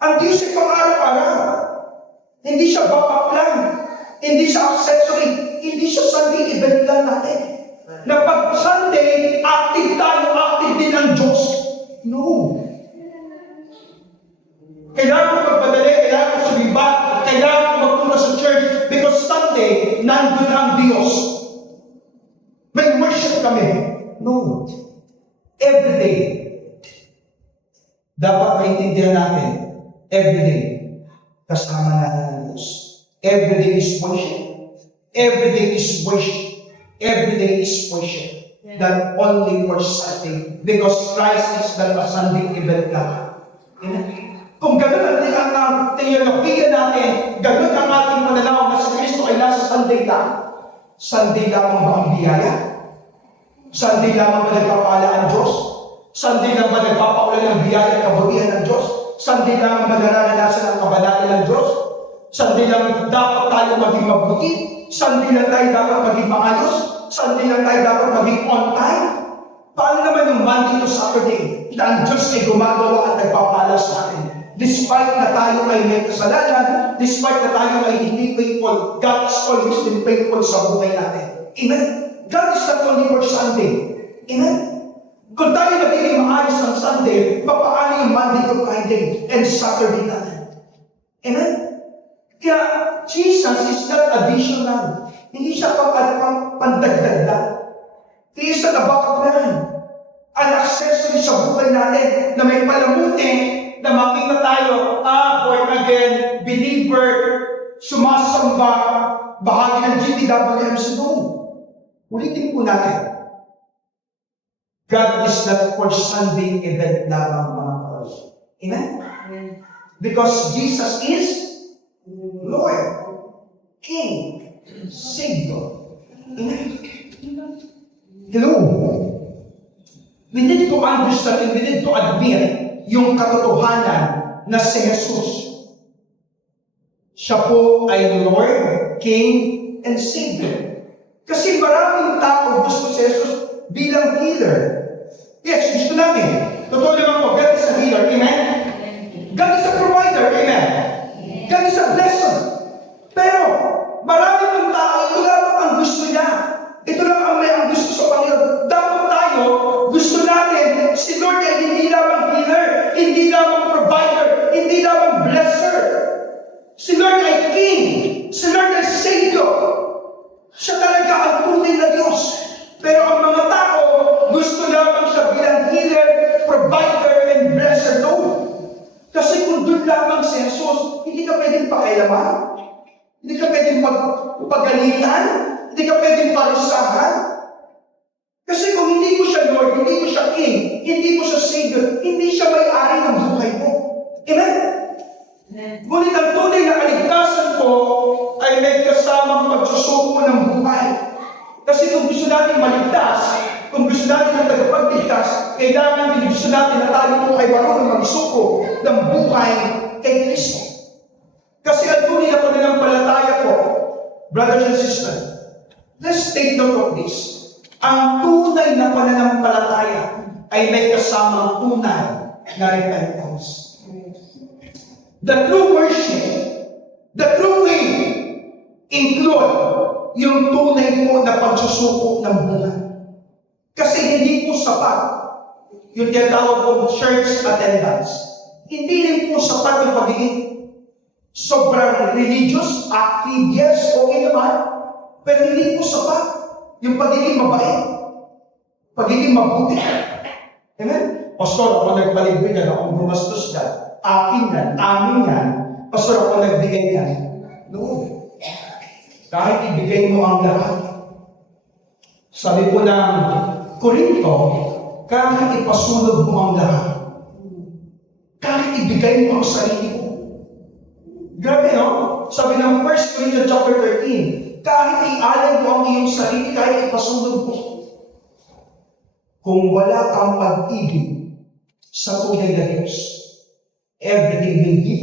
Ang Diyos ay pang-araw-araw. Hindi siya backup plan, hindi siya accessory, hindi siya Sunday event lang natin. Na pag Sunday, active tayo, active din ang Diyos. No. Kailangan ko magpadali, kailangan ko sumimba, kailangan ko magpunta sa church because Sunday, nandun ang Diyos. May worship kami. No. Every day. Dapat maintindihan natin, every day, kasama natin ang Diyos. Every day is worship. Every day is worship. Every day is worship. Not only for Sunday. Because Christ is not a Sunday event lang. Amen? Kung gano'n ang teologiya natin, gano'n ang ating pananaw na si Kristo ay nasa Sunday lang. Sunday lamang ba ang biyaya? Sunday lamang ba nagpapala ang Diyos? Sunday lang ba nagpapaulan ng biyaya at kabutihan ng Diyos? Sunday lamang ba nararanasan ang kabanalan ng Diyos? Sunday lang dapat tayo maging mabuti? Sunday lang tayo dapat maging maayos? Sunday lang tayo dapat maging on time? Paano naman yung Monday to Saturday na ang Diyos ay gumagawa at nagpapala sa atin? Despite na tayo ay may kasalanan, despite na tayo ay hindi faithful, God is always been faithful sa buhay natin. Amen? God is not only for Sunday. Amen? Kung tayo nagiging maayos ng Sunday, papaano yung Monday to Friday and Saturday natin? Amen? Kaya, Jesus is not additional. Hindi siya pandagdag lang. He is not about man. An accessory sa buhay natin na may palamuti na makita tayo, born again, believer, sumasamba, bahagi ng GTWMC. No. Ulitin po natin. God is not for Sunday event lamang mga kapatid. Amen? Because Jesus is Lord, King, Savior. Amen? Hello? We need to understand and we need to admit yung katotohanan na si Jesus. Siya po ay Lord, King, and Savior. Kasi maraming tao gusto si Jesus bilang healer. Yes, gusto natin. Totoo naman po, God is a healer. Amen? God is a provider. Amen? God is a blesser. Pero, marami ng tao, ito lang ang gusto niya. Ito lang ang may ang gusto sa Panginoon. Dapat tayo, gusto natin, si Lord ay hindi lamang healer, hindi lamang provider, hindi lamang blesser. Si Lord ay King. Si Lord ay Savior. Siya talaga ang tunay na Diyos. Pero ang mga tao, gusto lamang siya bilang healer, provider, and blesser. No. Kasi kung doon lamang si Jesus, hindi ka pwedeng pakailaman. Hindi ka pwedeng pagalitan. Hindi ka pwedeng parusahan. Kasi kung hindi mo siya Lord, hindi mo siya King, hindi mo siya Savior, hindi siya may-ari ng buhay mo. Amen? Ngunit ang tunay na kaligtasan po ay may kasamang pagsusuko ng buhay. Kasi kung gusto natin maligtas, kung gusto natin ang tagapagligtas, kailangan din gusto natin na tayo po ay marunong magsuko ng buhay kay Kristo. Kasi ang tunay na pananampalataya po, brothers and sisters, let's take note of this. Ang tunay na pananampalataya ay may kasamang tunay na repentance. The true worship, the true faith, include yung tunay po na pagsusuko ng buhay. Kasi hindi po sapat yung tinatawag kong church attendance. Hindi rin po sapat yung pagiging sobrang religious, active, yes, okay naman. Pero hindi po sapat yung pagiging mabait, pagiging mabuti. Amen? Pastor, ako nagpalibre yan, ako gumastos yan. Akin yan, amin yan. Pastor, ako nagbigay yan. No. Kahit ibigay mo ang lahat. Sabi po ng Korinto, kahit ipasulog mo ang lahat. Kahit ibigay mo ang sarili mo. Grabe, no? Sabi ng 1 Corinthians chapter 13, kahit ialay mo ang iyong sarili, kahit ipasulog mo. Kung wala kang pag-ibig sa tunay na Diyos, everything will be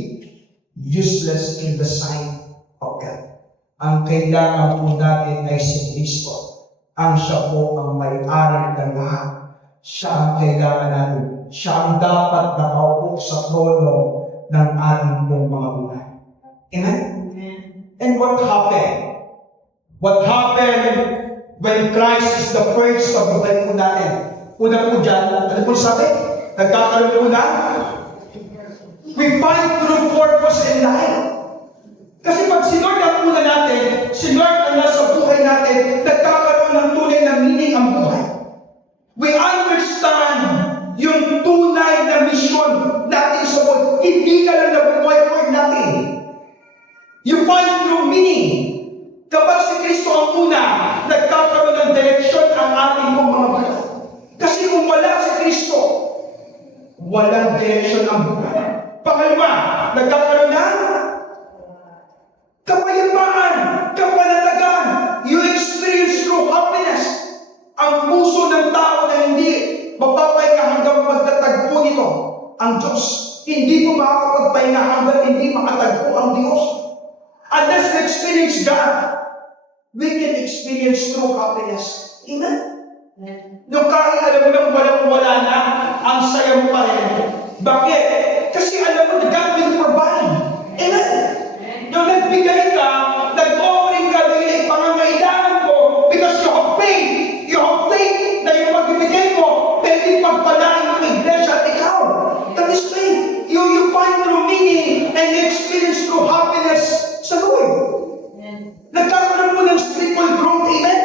useless in the sight of God. Ang kailangan po natin ay si Kristo. Ang siya po ang may-ari ng lahat. Siya ang kailangan natin. Siya ang dapat nakaupo sa trono ng ating pong mga buhay. Amen? And what happened? What happened when Christ is the first sa buhay po natin? Una po dyan, ano po sabi? Nagkakaroon po na? We find true purpose in life. Kasi pag si Lord ang una natin, si Lord ang nasa buhay natin, nagkakaroon ng tunay na meaning ang buhay. We understand yung tunay na misyon natin sa buhay. Hindi ka lang nabubuhay for nothing. You find true meaning. Kapag si Kristo ang una, nagkakaroon ng direksyon ang ating mga buhay. Kasi kung wala si Kristo, walang direksyon ang buhay. Pangalawa, nagkakaroon ng kapayapaan, kapanatagan. You experience true happiness. Ang puso ng tao na hindi mapapahinga hanggang magtatagpo nito ang Diyos. Hindi mo makakapagpahinga hanggang hindi makatagpo ang Diyos. Unless we experience God, we can experience true happiness. Amen? Nung kahit alam mo nang walang-wala na, ang saya mo pa rin. Bakit? Kasi alam mo na God will provide. Amen? Nung nagbigay ka, nag-offering ka, dahil pangangailangan ko, because you have faith. You have faith na yung magbibigay mo, pwede pagpalain ng iglesia at ikaw. That is faith. You find true meaning and you experience true happiness sa Lord. Nagkakaroon mo ng spiritual growth. Amen?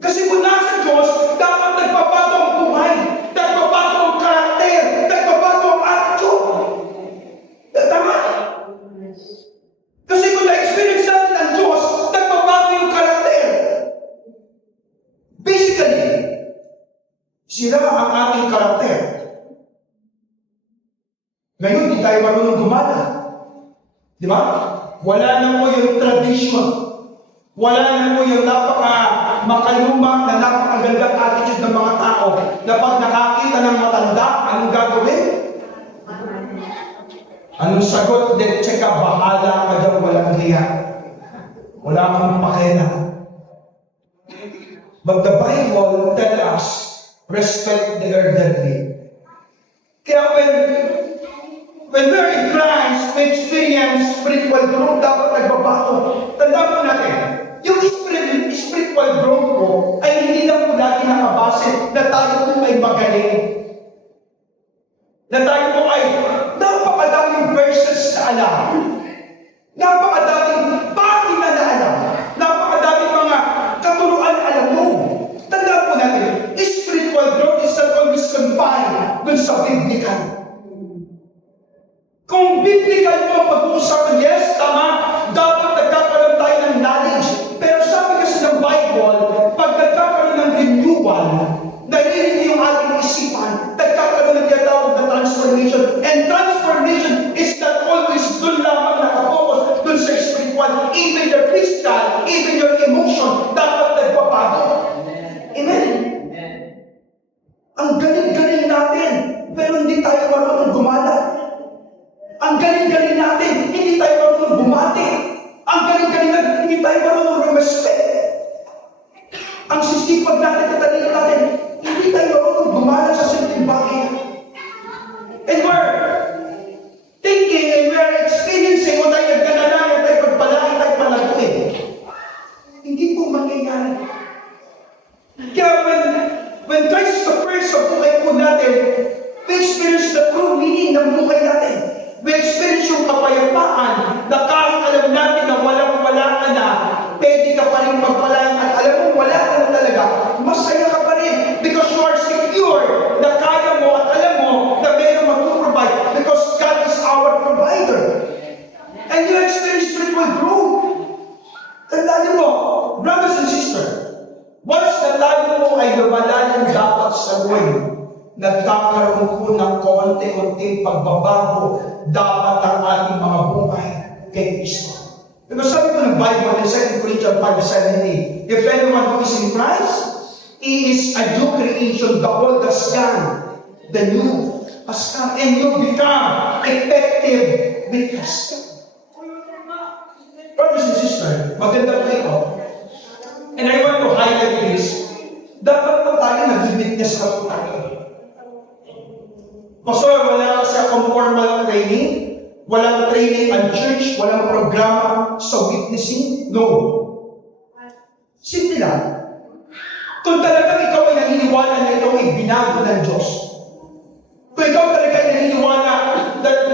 Kasi kung nasa Diyos, dapat nagbabago ang buhay, nagbabago ang karakter, nagbabago ang attitude. Tama? Kasi kung na-experience natin ang Diyos, nagbabago yung karakter. Basically, sila ang ating karakter. Ngayon, hindi tayo marunong gumana. Di ba? Wala na po yung tradition. Wala na po yung makaluma na napakagandang attitude ng mga tao na pag nakakita ng matanda, anong gagawin? Anong sagot? Check ka, bahala ka daw, walang hiya. Wala kang pakena. But the Bible tells us, respect the elderly. Kaya when we're in Christ, we experience spiritual growth, dapat nagbabago. Tandaan mo natin, yung spiritual growth ko ay hindi lang po lagi nakabase na tayo po ay magaling. Na tayo po ay napakadaming verses na alam. Napakadaming pagina na alam. Napakadaming mga katuruan na alam mo. Tandaan po natin, spiritual growth is not always confined dun sa biblical. Kung biblical mo pag-uusapan, yes, tama, dapat nagkakaroon tayo ng knowledge. Pero sabi kasi ng Bible, pag nagkakaroon ng renewal, nalilin yung ating isipan, nagkakaroon ng tinatawag na transformation. And transformation is not always dun lamang nakapokus dun sa spiritual. Even your physical, even your emotion, dapat nagbabago. Amen? Ang galing-galing natin, pero hindi tayo marunong gumala. Ang galing-galing natin, hindi tayo marunong bumati. Ang galing-galing natin, hindi tayo marunong rumespect. Ang sisipag natin, katalino natin, hindi tayo marunong gumana sa simpleng bagay. And we're thinking and we're experiencing o tayo nagkanalayan, tayo pagpalain, tayo palaguin. Hindi po mangyayari. Kaya when Christ is the first sa buhay po natin, we experience the true meaning ng buhay natin. We experience yung kapayapaan na kahit alam natin na walang-wala ka na, pwede ka pa rin magpalayan at alam mo, wala ka na talaga, masaya ka pa rin because you are secure na kaya mo at alam mo na mayroong mag-provide because God is our provider. And you experience spiritual growth. Tandaan mo, brothers and sisters, once nalayo mo ay lumalayan dapat sa buhay, nagkakaroon po ng konti-unting pagbabago dapat ang ating mga buhay kay Kristo. Because sabi ko ng Bible in 2 Corinthians 5:17, if anyone who is in Christ, he is a new creation, the old has gone, the new has come, and you become effective witness. Brothers and sisters, maganda po ito. And I want to highlight this. Dapat po tayo nag-witness na po tayo. Pastor, wala kasi akong formal training, walang training ang church, walang programa sa witnessing. No. Simple lang. Kung talagang ikaw ay naniniwala na ikaw ay binago ng Diyos, kung ikaw talaga ay naniniwala that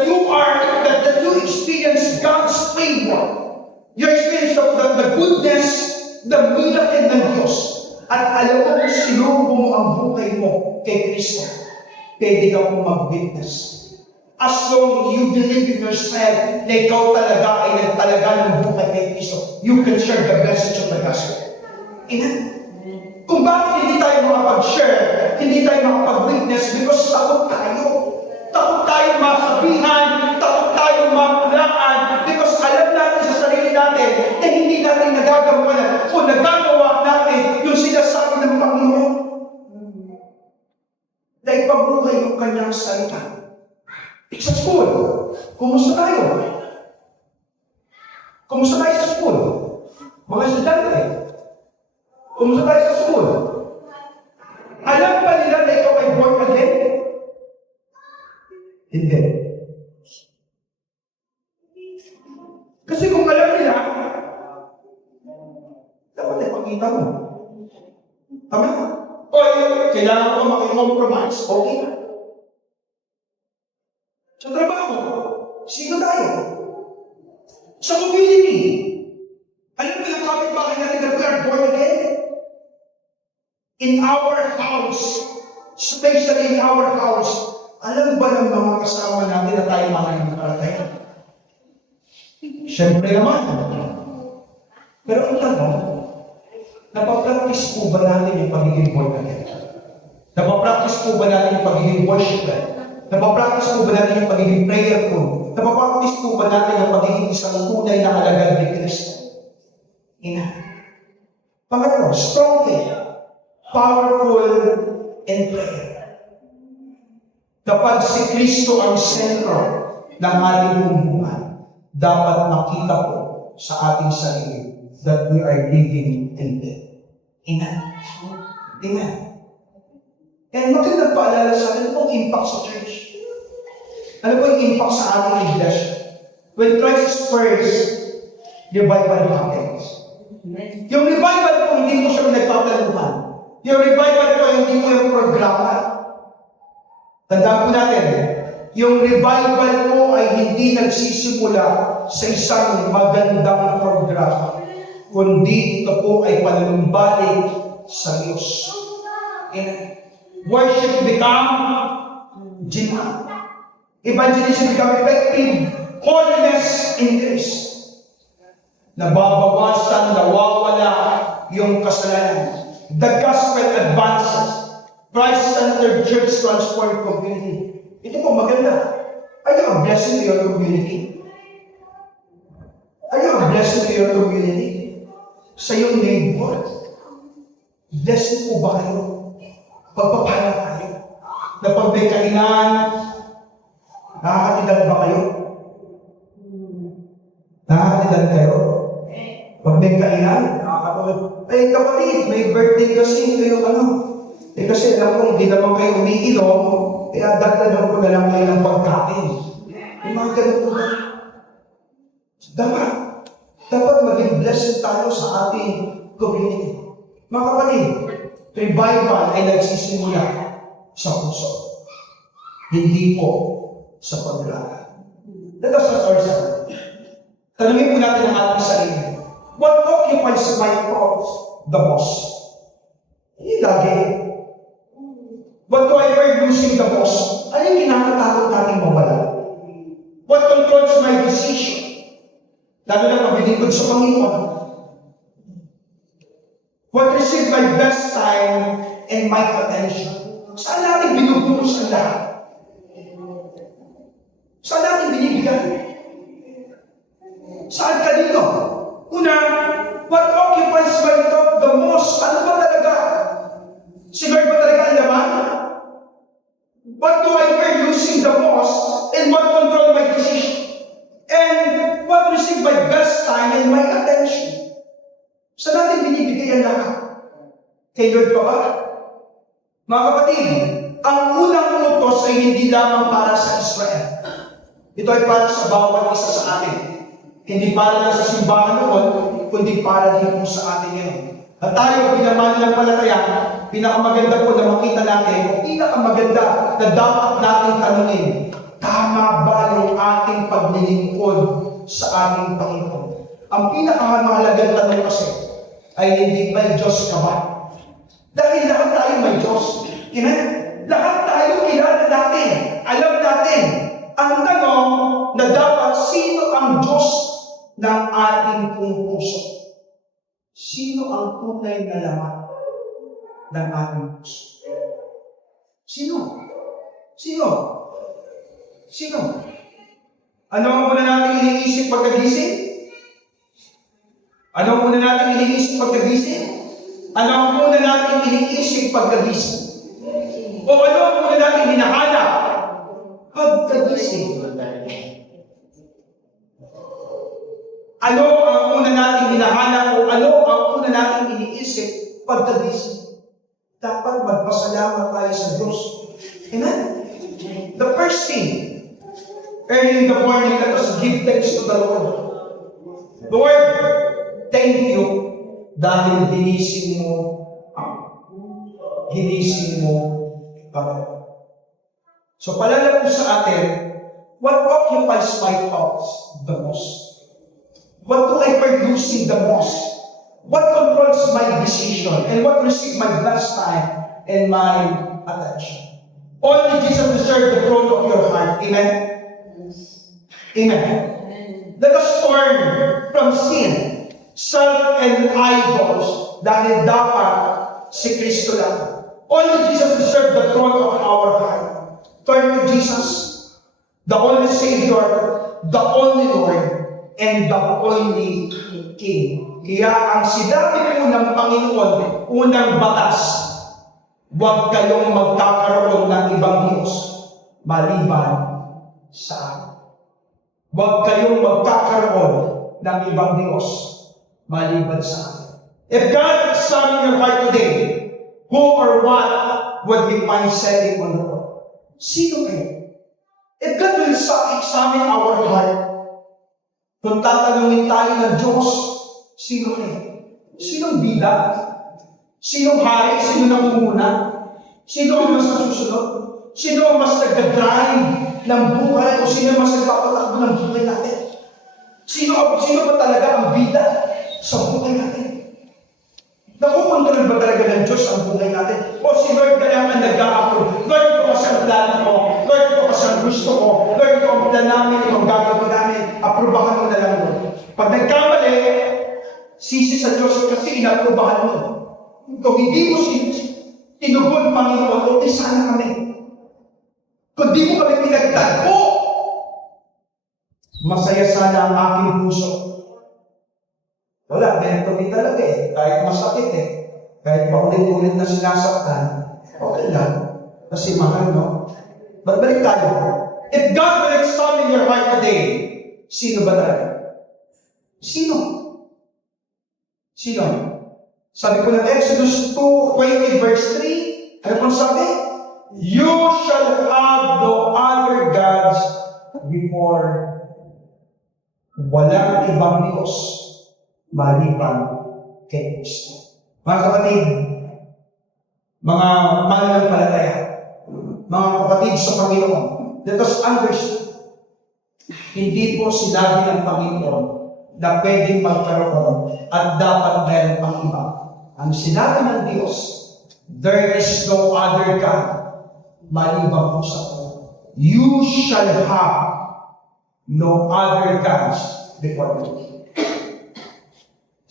you experience God's favor, you experience the goodness, the miracle ng Diyos, at alam mo, sinubo mo ang buhay mo kay Kristo, pwede ka pong mag-witness. As long you believe in yourself na ikaw talaga ay nagtalaga ng buhay kay Kristo, you can share the message of the gospel. Amen? Kung bakit hindi tayo makapag-share, hindi tayo makapag-witness, because takot tayo. Takot tayo masabihan, takot tayo mapulaan, because alam natin sa sarili natin na hindi natin nagagawa o nagagawa natin yung sinasabi ng Panginoon. Na ipabuhay yung kanyang salita. Sa school, kumusta tayo? Kumusta tayo sa school? Mga estudyante, kumusta tayo sa school? Alam ba nila na ikaw ay born again? Hindi. Kasi kung alam nila, dapat ay pakita mo. Tama? O kailangan ko makicompromise. Okay na. Sa trabaho, sino tayo? Sa community, alam mo yung kapit-bahay natin na we are born again? In our house, especially in our house, alam ba ng mga kasama natin na tayo makakapagpalataya? Siyempre naman. Pero ang tanong, napapractice po ba natin yung pagiging born again? Napapractice po ba natin yung pagiging worshiper? Napapractice po ba natin yung pagiging prayerful? Napapractice po ba natin yung pagiging isang tunay na alagad ni Kristo? Ina. Pangalawa, strong faith, powerful in prayer. Kapag si Kristo ang sentro ng ating buhay, dapat makita po sa ating sarili that we are living in death. Amen. Amen. And magandang paalala sa akin, ano ang impact sa church? Ano po yung impact sa ating iglesia? When Christ first, revival happens. Yung revival po, hindi po siya nagpaplanuhan. Yung revival po, hindi po yung programa. Tandaan po natin, yung revival po ay hindi nagsisimula sa isang magandang programa, kundi ito po ay panumbalik sa Diyos. Worship become jihad. Evangelism become effective. Holiness increase. Nababawasan, nawawala yung kasalanan. The gospel advances. Christ-centered church transformed community. Ito po maganda. Are you a blessing to your community? Are you a blessing to your community? Sa iyong neighbor? Blessing po ba kayo? Pagpapala kayo? Na pag may kainan, nakakatidan ba kayo? Nakakatidan kayo? Pag may kainan, nakakatidan. Eh kapatid, may birthday kasi kayo kasi alam ko, hindi naman kayo umiinom, kaya dagdagan ko na lang kayo ng pagkain. Yung mga ganun po ba? Dapat maging blessed tayo sa ating community. Mga kapatid, revival ay nagsisimula sa puso. Hindi po sa paglalaan. Let us ask ourselves. Tanungin po natin ang ating sarili. What occupies my thoughts the most? Hindi lagi. What do I fear losing the most? Ano yung kinakatakot natin mawala? What controls my decision? Lalo na mabilikod sa Panginoon. What receives my best time and my attention? Saan natin binubulos ang lahat? Saan natin binibigyan? Saan kanino? Una, what occupies my thought the most? Ano ba talaga? Si Lord ba talaga ang laman? What do I fear losing the most? And what control my decision? And what receive my best time and my attention? Saan natin binibigay ang lahat? Kay Lord pa ba? Mga kapatid, ang unang utos ay hindi lamang para sa Israel. Ito ay para sa bawat isa sa atin. Hindi para lang sa simbahan noon, kundi para din po sa atin ngayon. At tayo, bilang mananampalataya, pinakamaganda po na makita natin, o pinakamaganda na dapat natin tanungin, tama ba yung ating paglilingkod sa ating Panginoon? Ang pinakamahalagang tanong kasi, ay hindi may Diyos ka ba? Dahil lahat tayo may Diyos. Amen? Lahat tayo kilala natin. Alam natin. Ang tanong na dapat, sino ang Diyos ng ating puso? Sino ang tunay na laman ng ating puso? Sino? Sino? Sino? Ano ang una natin iniisip pagkagising? Ano ang una natin iniisip pagkagising? Ano ang una natin iniisip pagkagising? O ano ang una natin hinahanap pagkagising? Ano ang una natin hinahanap o ano ang una natin iniisip pagkagising? Dapat magpasalamat tayo sa Diyos. Amen? The first thing, early in the morning, let us give thanks to the Lord. Lord, thank you dahil ginising mo ako. Ginising mo ako. So palala po sa atin, what occupies my thoughts the most? What do I produce the most? What controls my decision? And what receives my best time and my attention? Only Jesus deserves the throne of your heart. Amen? Amen. Let us turn from sin, self, and idols dahil dapat si Kristo lang. Only Jesus deserves the throne of our heart. Turn to Jesus, the only Savior, the only Lord, and the only King. Kaya ang sinabi po ng Panginoon, unang batas, huwag kayong magkakaroon ng ibang Diyos maliban sa akin. Huwag kayong magkakaroon ng ibang Diyos maliban sa akin. If God examine your heart today, who or what would be find setting on the Lord? Sino kayo? If God will examine our heart, kung tatanungin tayo ng Diyos, sino kayo? Sinong bida? Sinong hari? Sino namumuna? Sino ang mas nasusunod? Sino ang mas nagdadrive ng buhay? O sino ang mas nagpapatakbo ng buhay natin? Sino ba talaga ang bida sa buhay natin? Nakukontrol ba talaga ng Diyos ang buhay natin? O si Lord na lang ang nag-a-approve? Lord, ito kasi ang plano ko. Lord, ito kasi ang gusto ko. Lord, ito ang plan namin. Ito ang gagawin namin. Aprobahan mo na lang, Lord. Pag nagkamali, sisi sa Diyos kasi inaprubahan mo. Kung hindi mo tinugon, Panginoon, okay sana kami. Kung di mo kami pinagtagpo, masaya sana ang aking puso. Wala, ganito din talaga eh. Kahit masakit eh. Kahit paulit-ulit na sinasaktan, okay lang. Kasi mahal, no? Balik tayo. If God will examine your heart today, sino ba talaga? Sino? Sino? Sabi ko ng Exodus 2:20 verse 3, ano pong sabi? You shall have no other gods before. Walang ibang Diyos maliban kay Kristo. Mga kapatid, mga mananampalataya, mga kapatid sa Panginoon, let us understand, hindi po sinabi ng Panginoon na pwedeng magkaroon at dapat meron pang iba. Ang sinabi ng Diyos, there is no other God maliban po sa Panginoon. You shall have no other gods before me.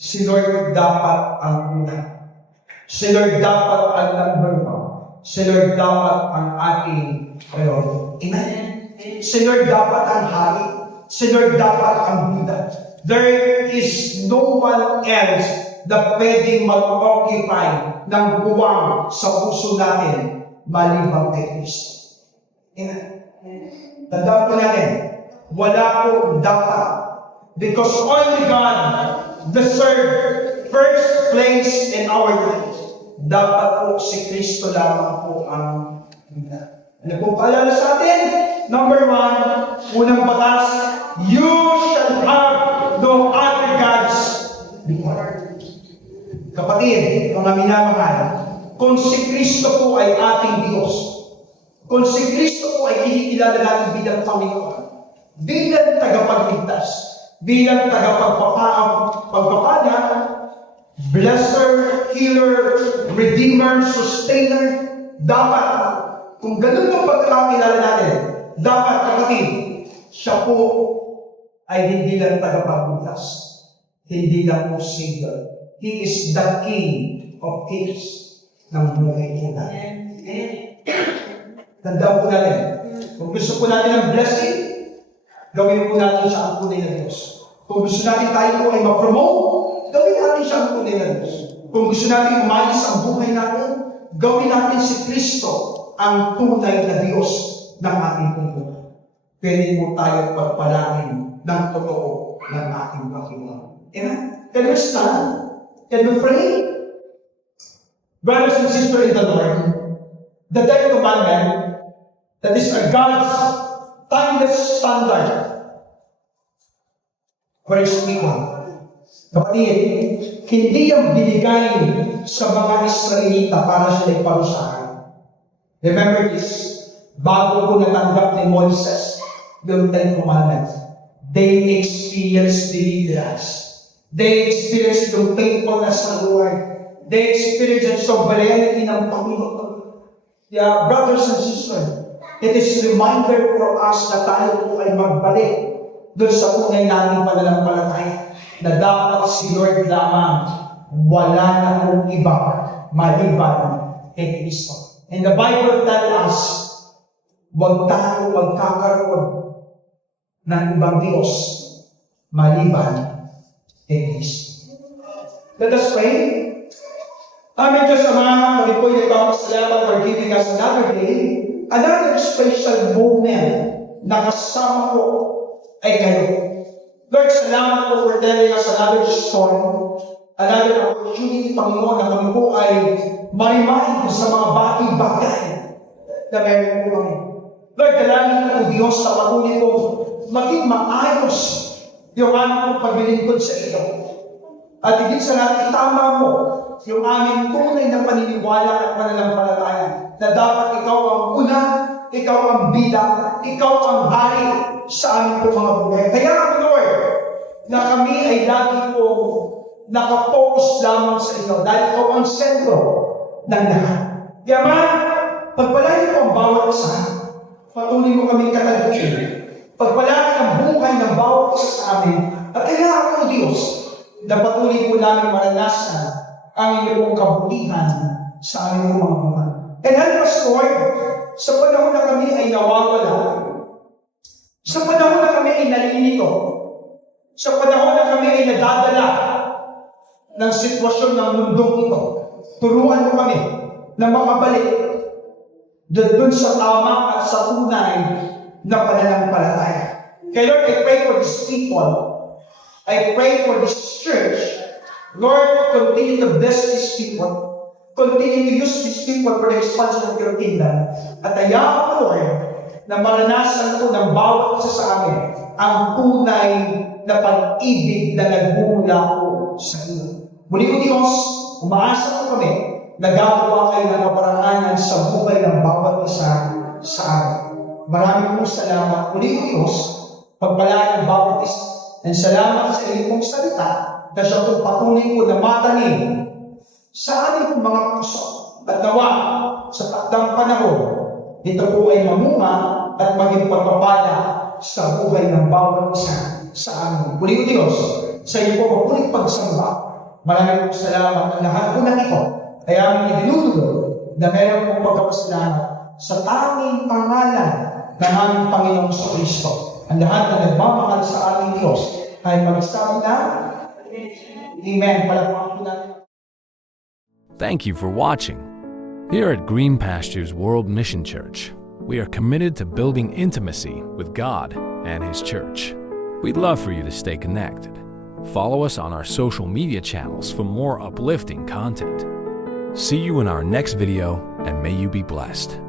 Si Lord dapat ang una. Si Lord dapat ang number one. Si Lord dapat ang ating priority. Amen? Si Lord dapat ang hari. Si Lord dapat ang Buddha. There is no one else na pwedeng mag-occupy ng buwang sa puso natin maliban kay Kristo. Amen? Tandaan po natin, wala po dapat. Because only God deserves first place in our lives. Dapat po si Kristo lamang po ang Buddha. Ano po paalala sa atin? Number 1, unang batas, you shall have no other gods before. Kapatid, mga minamahal, kung si Kristo po ay ating Diyos, kung si Kristo po ay kinikilala natin bilang Panginoon, bilang tagapagligtas, bilang tagapagpapala, blesser, healer, redeemer, sustainer, dapat, kung ganun ang pagkakakilala natin, dapat kapatid, siya po ay hindi lang tagapagligtas, hindi lang po Savior. He is the King of Kings ng buhay po natin. Tandaan po natin, Kung gusto po natin ng blessing, gawin po natin siya ang tunay na Diyos. Kung gusto natin tayo po ay ma-promote, gawin natin siya ang tunay na Diyos. Kung gusto natin umayos ang buhay natin, gawin natin si Kristo ang tunay na Diyos ng ating mundo. Pwede mo tayo pagpalain ng totoo ng ating Panginoon. Amen? Can we stand? Can we pray? Brothers and sisters in the Lord, the 10th commandment, that is God's timeless standard for His people. Kapatid, hindi yung binigay sa mga Israelita para sila iparusahan. Remember this, bago po natanggap ni Moises yung 10 Commandments, they experienced deliverance. They experienced yung faithfulness ng Lord. They experienced yung sovereignty ng Panginoon. Yeah, brothers and sisters, it is a reminder for us na tayo po ay magbalik doon sa unay nating pananampalataya na dapat si Lord lamang, wala na kong iba maliban kay Kristo. And the Bible tells us, huwag tayo magkakaroon ng ibang Diyos maliban kay Kristo. Let us pray. Amin Diyos Ama, kami po ay nagpapasalamat for giving us another day, another special moment na kasama ko ay kayo. Lord, salamat po for telling us another story, another opportunity, Panginoon, na kami po ay marimahin sa mga bagay-bagay na meron po kami. Lord, dalangin po Diyos sa patuloy po maging maayos yung aming paglilingkod sa iyo. At higit sa lahat, itama mo yung aming tunay na paniniwala at pananampalataya na dapat ikaw ang una, ikaw ang bida, ikaw ang hari sa aming po mga buhay. Kaya, Lord, na kami ay lagi po nakapokus lamang sa iyo dahil ikaw ang sentro ng lahat. Kaya pagpalain mo ang bawat isa, patuloy mo kaming katagpuin. Pagpalain ang buhay ng bawat isa sa amin. At kaya ako, Diyos, na patuloy po namin maranasan ang iyong kabutihan sa aming mga buhay. And help us, Lord, sa panahon na kami ay nawawala, sa panahon na kami ay nalinito, sa panahon na kami ay nadadala ng sitwasyon ng mundong ito, turuan mo kami na makabalik doon sa tama at sa tunay na pananampalataya. Kaya Lord, I pray for these people. I pray for this church. Lord, continue to bless these people. Continue to use these people for the expansion of your kingdom. At hayaan mo, Lord, na maranasan ko ng bawat isa sa amin ang tunay na pag-ibig na nagmumula ko sa iyo. Muli ko, Diyos, umaasa ko kami na gagawa kayo ng kaparanganan sa buhay ng bawat isa sa amin. Maraming pong salamat. Muli ko, Diyos, pagpalaan ng bawat isa. And salamat sa iyong salita na siya itong patuloy ko na matanim sa aming mga puso at nawa sa takdang panahon. Ito po ay mamunga at maging pagpapala sa buhay ng bawat isa sa amin. Muli ko, Diyos, sa iyo po mapulit pagsamba. Maraming po salamat ang lahat po ng ito. Kaya aming idinudulog na meron pong pagkapasalamat sa tanging pangalan ng aming Panginoong Kristo. Ang lahat na nagmamahal sa aming Diyos ay magsabi na Amen. Palakpakan po natin. Thank you for watching. Here at Green Pastures World Mission Church, we are committed to building intimacy with God and His church. We'd love for you to stay connected. Follow us on our social media channels for more uplifting content. See you in our next video, and may you be blessed.